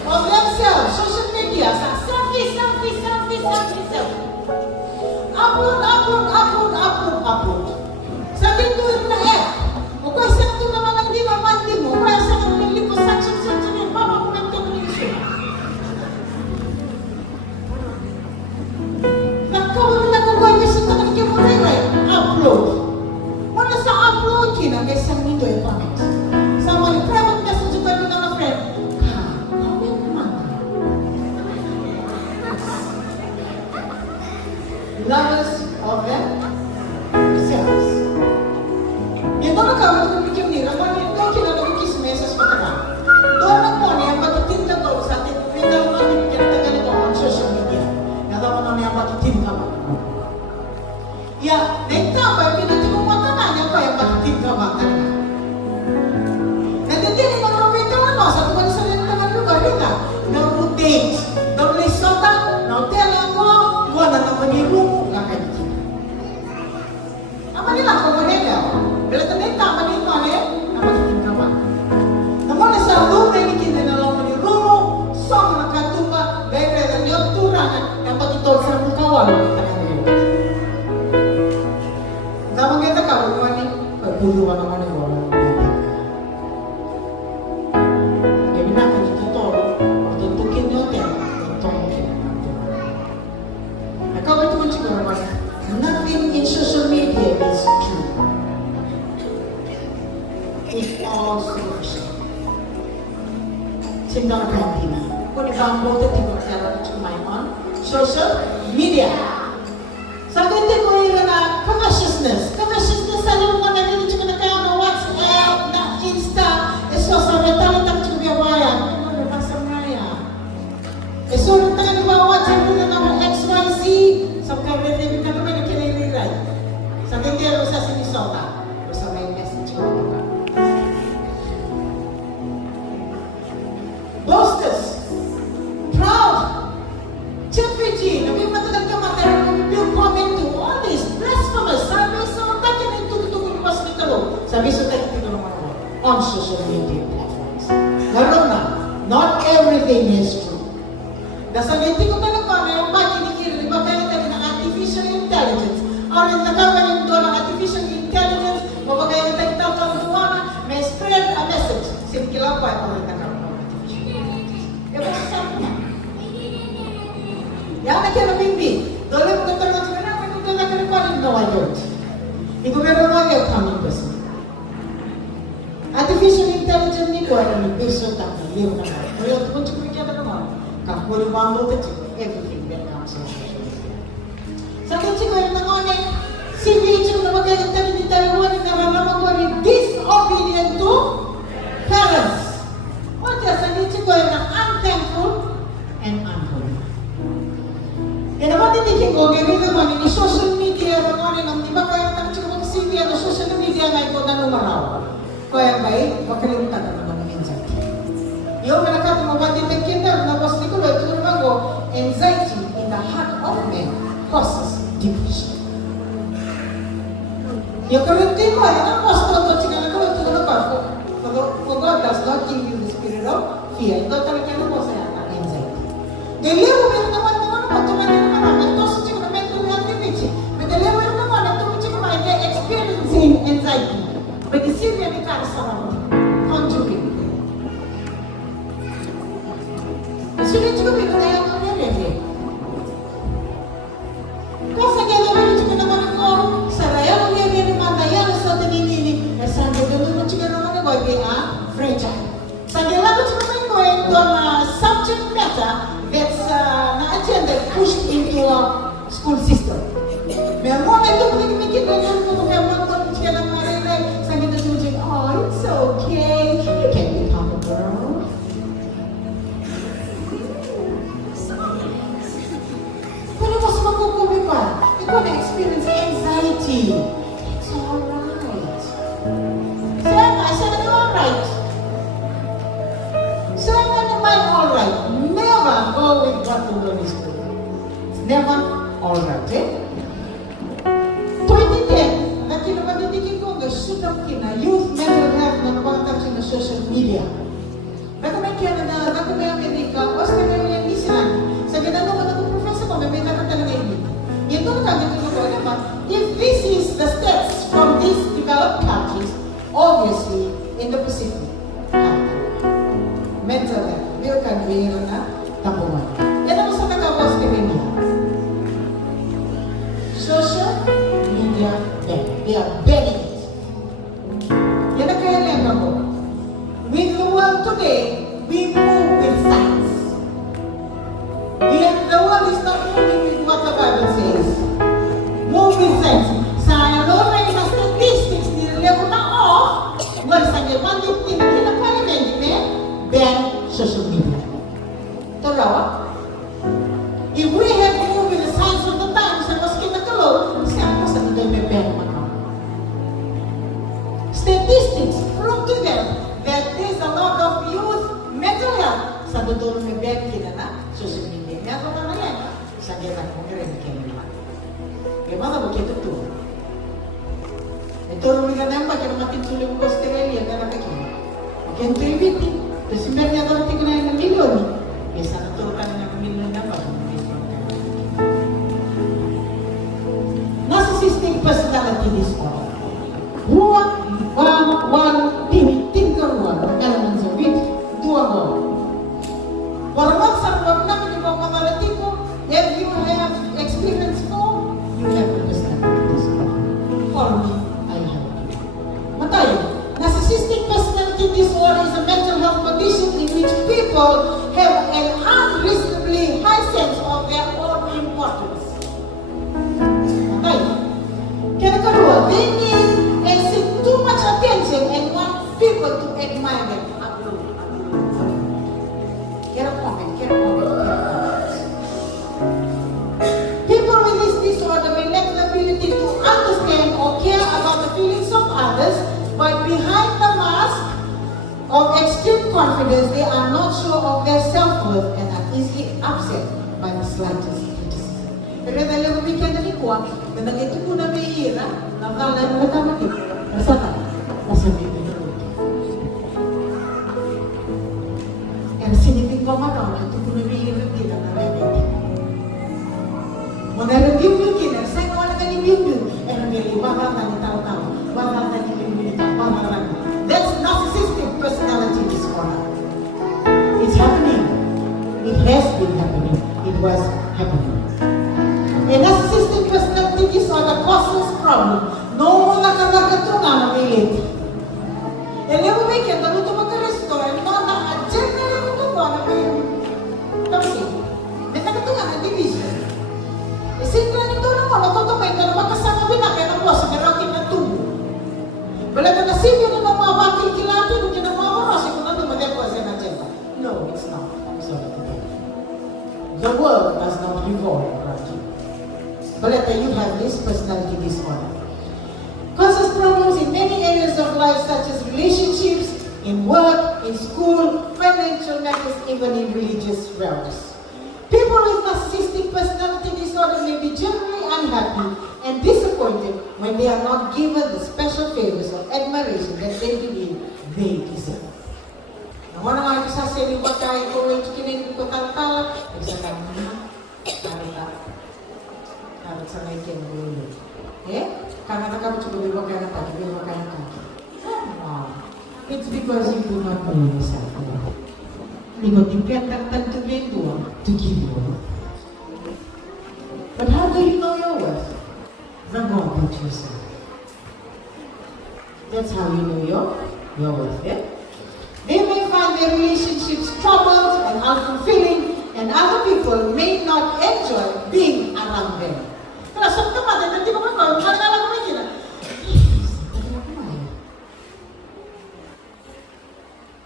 of themselves, social media, sa selfie. Upload. Sa tintuin na o kaya sa ito naman ang di mamandi mo, kaya sa kanili ko, saksyon, yung pamakomento mo yung issue. Nagkawin mo sa tanong kaya mo rin, upload. Muna sa upload, kinagay sa nito yung comment. Sa mga private message ko yung mga friend, comment naman. Lovers of themselves. Yung mga kawin kong bigyan nila, ito kinagay kismesas pa ka. Doon ang po niya, magtitinda ko sa atin, pinag mo natin kinatagal ito on social media. Natawa na niya magtitinda mo. Ya, naitama, pinatulong mo ka na niya pa yung magtitinda mo talaga. Nandito yung mga rumito ano, sa tuwan sa rin naman lugar, rin no date, no Lesota, no Telango, wala naman yung room, kakalitin. Ama nila, kung manila, bila tanay tama nito, na magtitinda mo. Naman na sa room, na ikinanalaw mo ni Ruro, song nakatumba, bebe, na yung turangan, na magitol sa mukawal, sama kita kalau ni berburu mana-mana orang dia bilang kita tahu waktu tu kita dia tahu kita nak kalau itu macam apa nothing in social media is true it's all superficial tinggal kantina kau ni bangbo tu tinggal cara cuma on social media. Sa hindi ko rin na covetousness sa mga naging chika na kayo na WhatsApp, na Insta, eso sa retalo tak chika biyawayan. Ano na sa on social media platforms. Karena not everything is true. Dasar hindi ko na naman yung makinig ba kaya tayo ng artificial intelligence. Orang nagkawan yung doon ng artificial intelligence, mabagay yung tayo ng duwana, may spread a message. Sige lang pa yung orang nagkawan ng artificial intelligence. Yung mga sasabi niya. Yan na kaya nabindi. Doon yung magkatalang sa kanya, may nagkatalang na kanipanin na wajot. Ito meron mo yung coming person. Artificial intelligence ni ko ay nag-beso tapos liw na mga. Kaya ito kung chikuwi kaya na naman, kakuli bando at chikuwi, everything that comes on social media. Sa akin chikuwi na nga si Rachel na magkakita ni Taiwan na nararamang ko rin disobedient to parents. O diya, sa akin chikuwi na unthankful and unholy. Kaya naman titikin ko, gawin naman ni social media, di ba kaya naman chikuwi mag-CV ang social media na ito na numaraw. Kaya baik, makalimutan na naman ng anxiety. Yung malakati mo ba kita na boss ni Kulo, ito naman ko, anxiety in the heart of man causes division. Yung karinti mo, ang boss to, ito siya na Kulo, ito naman ko, for God does not give you the spirit of fear. Ito talaga na boss ay ang anxiety. Dahil mo naman naman, ito sa siya na mental health image. Dahil mo naman, ito mo siya na experiencing anxiety. But the Syrian ni Karasama, conjugate. The Syrian juga pinagaya ng nangyari. Kung sa gano'n juga naman ako, sa raya ng nangyari naman, kaya sa taninini, sa gano'n juga naman ako, they are fragile. Sa gano'n juga naman ko, doon subject matter that's na-agenda pushed into your school system. May mga ito, pinagimikit na yun, kung may mga siya ng mga rin, sa gano'n juga, oh, it's okay, you can become a girl. Pero mas magkukubi pa, ikaw na-experience anxiety. It's alright. I said it's alright. So I'm not alright. Never go with what the Lord is doing. It's never alright, eh? 2010, nakinapagdidigin ko ang sunod kina youth mental health na napakatapos na social media. Nakamay Canada, nakamay Amerika, Australia, New Zealand. Sa ganano ko nag-professor ko, may nakatalaga yung dito. Yan doon kami ko naman, if this is the steps from these developed countries, obviously, in the Pacific, mental health, we can be na tapuan. Yan ang sa nag-awas kami niya. Social media, they are begging it. Yan ang kaya lang ako. With the world today, we move with science. The world is not moving with what the Bible says. Move with science. Sa ano rin sa statistics, nilalayo na wala sa gawan, ban social media. Tarawa? If we have moved with the science of the times and was kinakalo, siya sa ito may ban man. Statistics prove to them that there's a lot of youth mental health sa dudong may ban kinana social media. Meron ka na yan, sa gawan mo rin kinana. Kaya mga bakit ito? Ito rin nga naman, kaya matinsulit mo ko Australia, kaya nakakita. Okay, ito yung biti. Kasi meron niya daw tignan ng milyon. Kaya sana turo ka na ng milyon na ba? Narcissistic personality disorder. Tingkaruan, magkalaman sa bit, dua ko. Warmat sa ruwag namin yung mga latiko, if you have experience more, you have personality disorder. For me, I have it. Matayo, narcissistic personality disorder is a mental health condition in which people have an unreasonably high sense of their own importance. Matayo, kaya karuwa, they need and seek too much attention and want people to admire them. Get a comment. People with this disorder may lack the ability to understand or care about the feelings of others, but behind the mask of extreme confidence, they are not sure of their self-worth and are easily upset by the slightest criticism. Pero dahil lumikyan na ni Kuwang, na nangito ko na may ira, nakalan mo na naman ito, nasa bibi na rin. pamanaw na ito kung nabihiragin ang nalagay. Menaragim kita, saya kawan akan dibimbing. Nabili baharan tahu-tahu, baharan dibimbing, baharan. That's narcissistic personality disorder. It's happening. It has been happening. It was happening. A narcissistic personality disorder causes problem. No mo nakakatungan na milit. Ele mo may kaya dalo to magka-restore, no na-agenda na mo to na may tapos may nakatungan na division. Simple nito naman, natutumay ka na magkasama binakay ng boss, narating na tubo. Wala ka na simple na ng mga bakil kilati, nung kinamamarasi kung na dumagal ko sa agenda. No, it's not. I'm sorry to tell you. The world does not revolve around you. But you have this personality disorder. Causes problems in many areas of life such as relationships, in work, in school, financial matters, even in religious realms. People with narcissistic personality disorder may be generally unhappy and disappointed when they are not given the special favors of admiration that they believe they deserve. Naman naman ito sa sili ba tayo kung ito kininig ko tala-tala, isa ka naman, karot sa may kinulo. Karena kamu cukup berbagai kaki, berbagai kaki. It's because you do not know yourself. Because you can't attend to give you. But how do you know your worth? The more about yourself. That's how you know your worth. Yeah? They may find their relationships troubled and unfulfilling, and other people may not enjoy being around them. Kaya sa kapatid, nanti ko mga kaya ko may kina.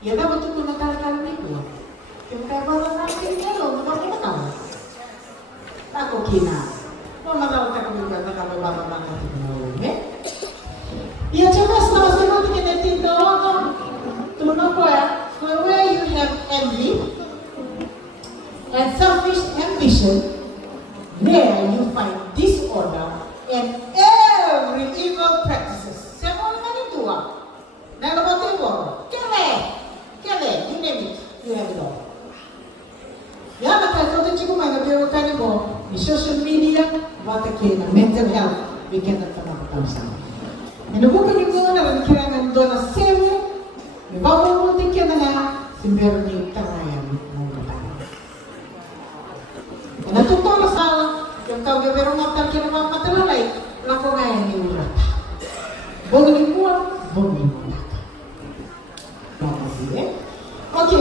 Yan na, ito ko nakakala nito. Yung kaya ba lang natin nilo, nakakala. Ako kina. Kung nakakala kami ba, nakababa lang natin na yan siya mas nakasunod kinatito ako. Tunong ko where you have envy and selfish ambition, there you find disorder and every evil practices. Siya mo naman ito Nalabatin mo. Kele, you name it. You have it all. Yan, nakakautin siya kumain, nabiro ka niyo ni social media, batake na mental health, bigyan at tamakatawsan. Nabukan niyo na rin kailangan doon na seme, may babamutin ka na nga, simbero niyo tarayan mo batang. Natutulong sa yung kagabero matal kina mga matalalay, lako ngayon ni urata. Bogli mo, bogli mo. Okay,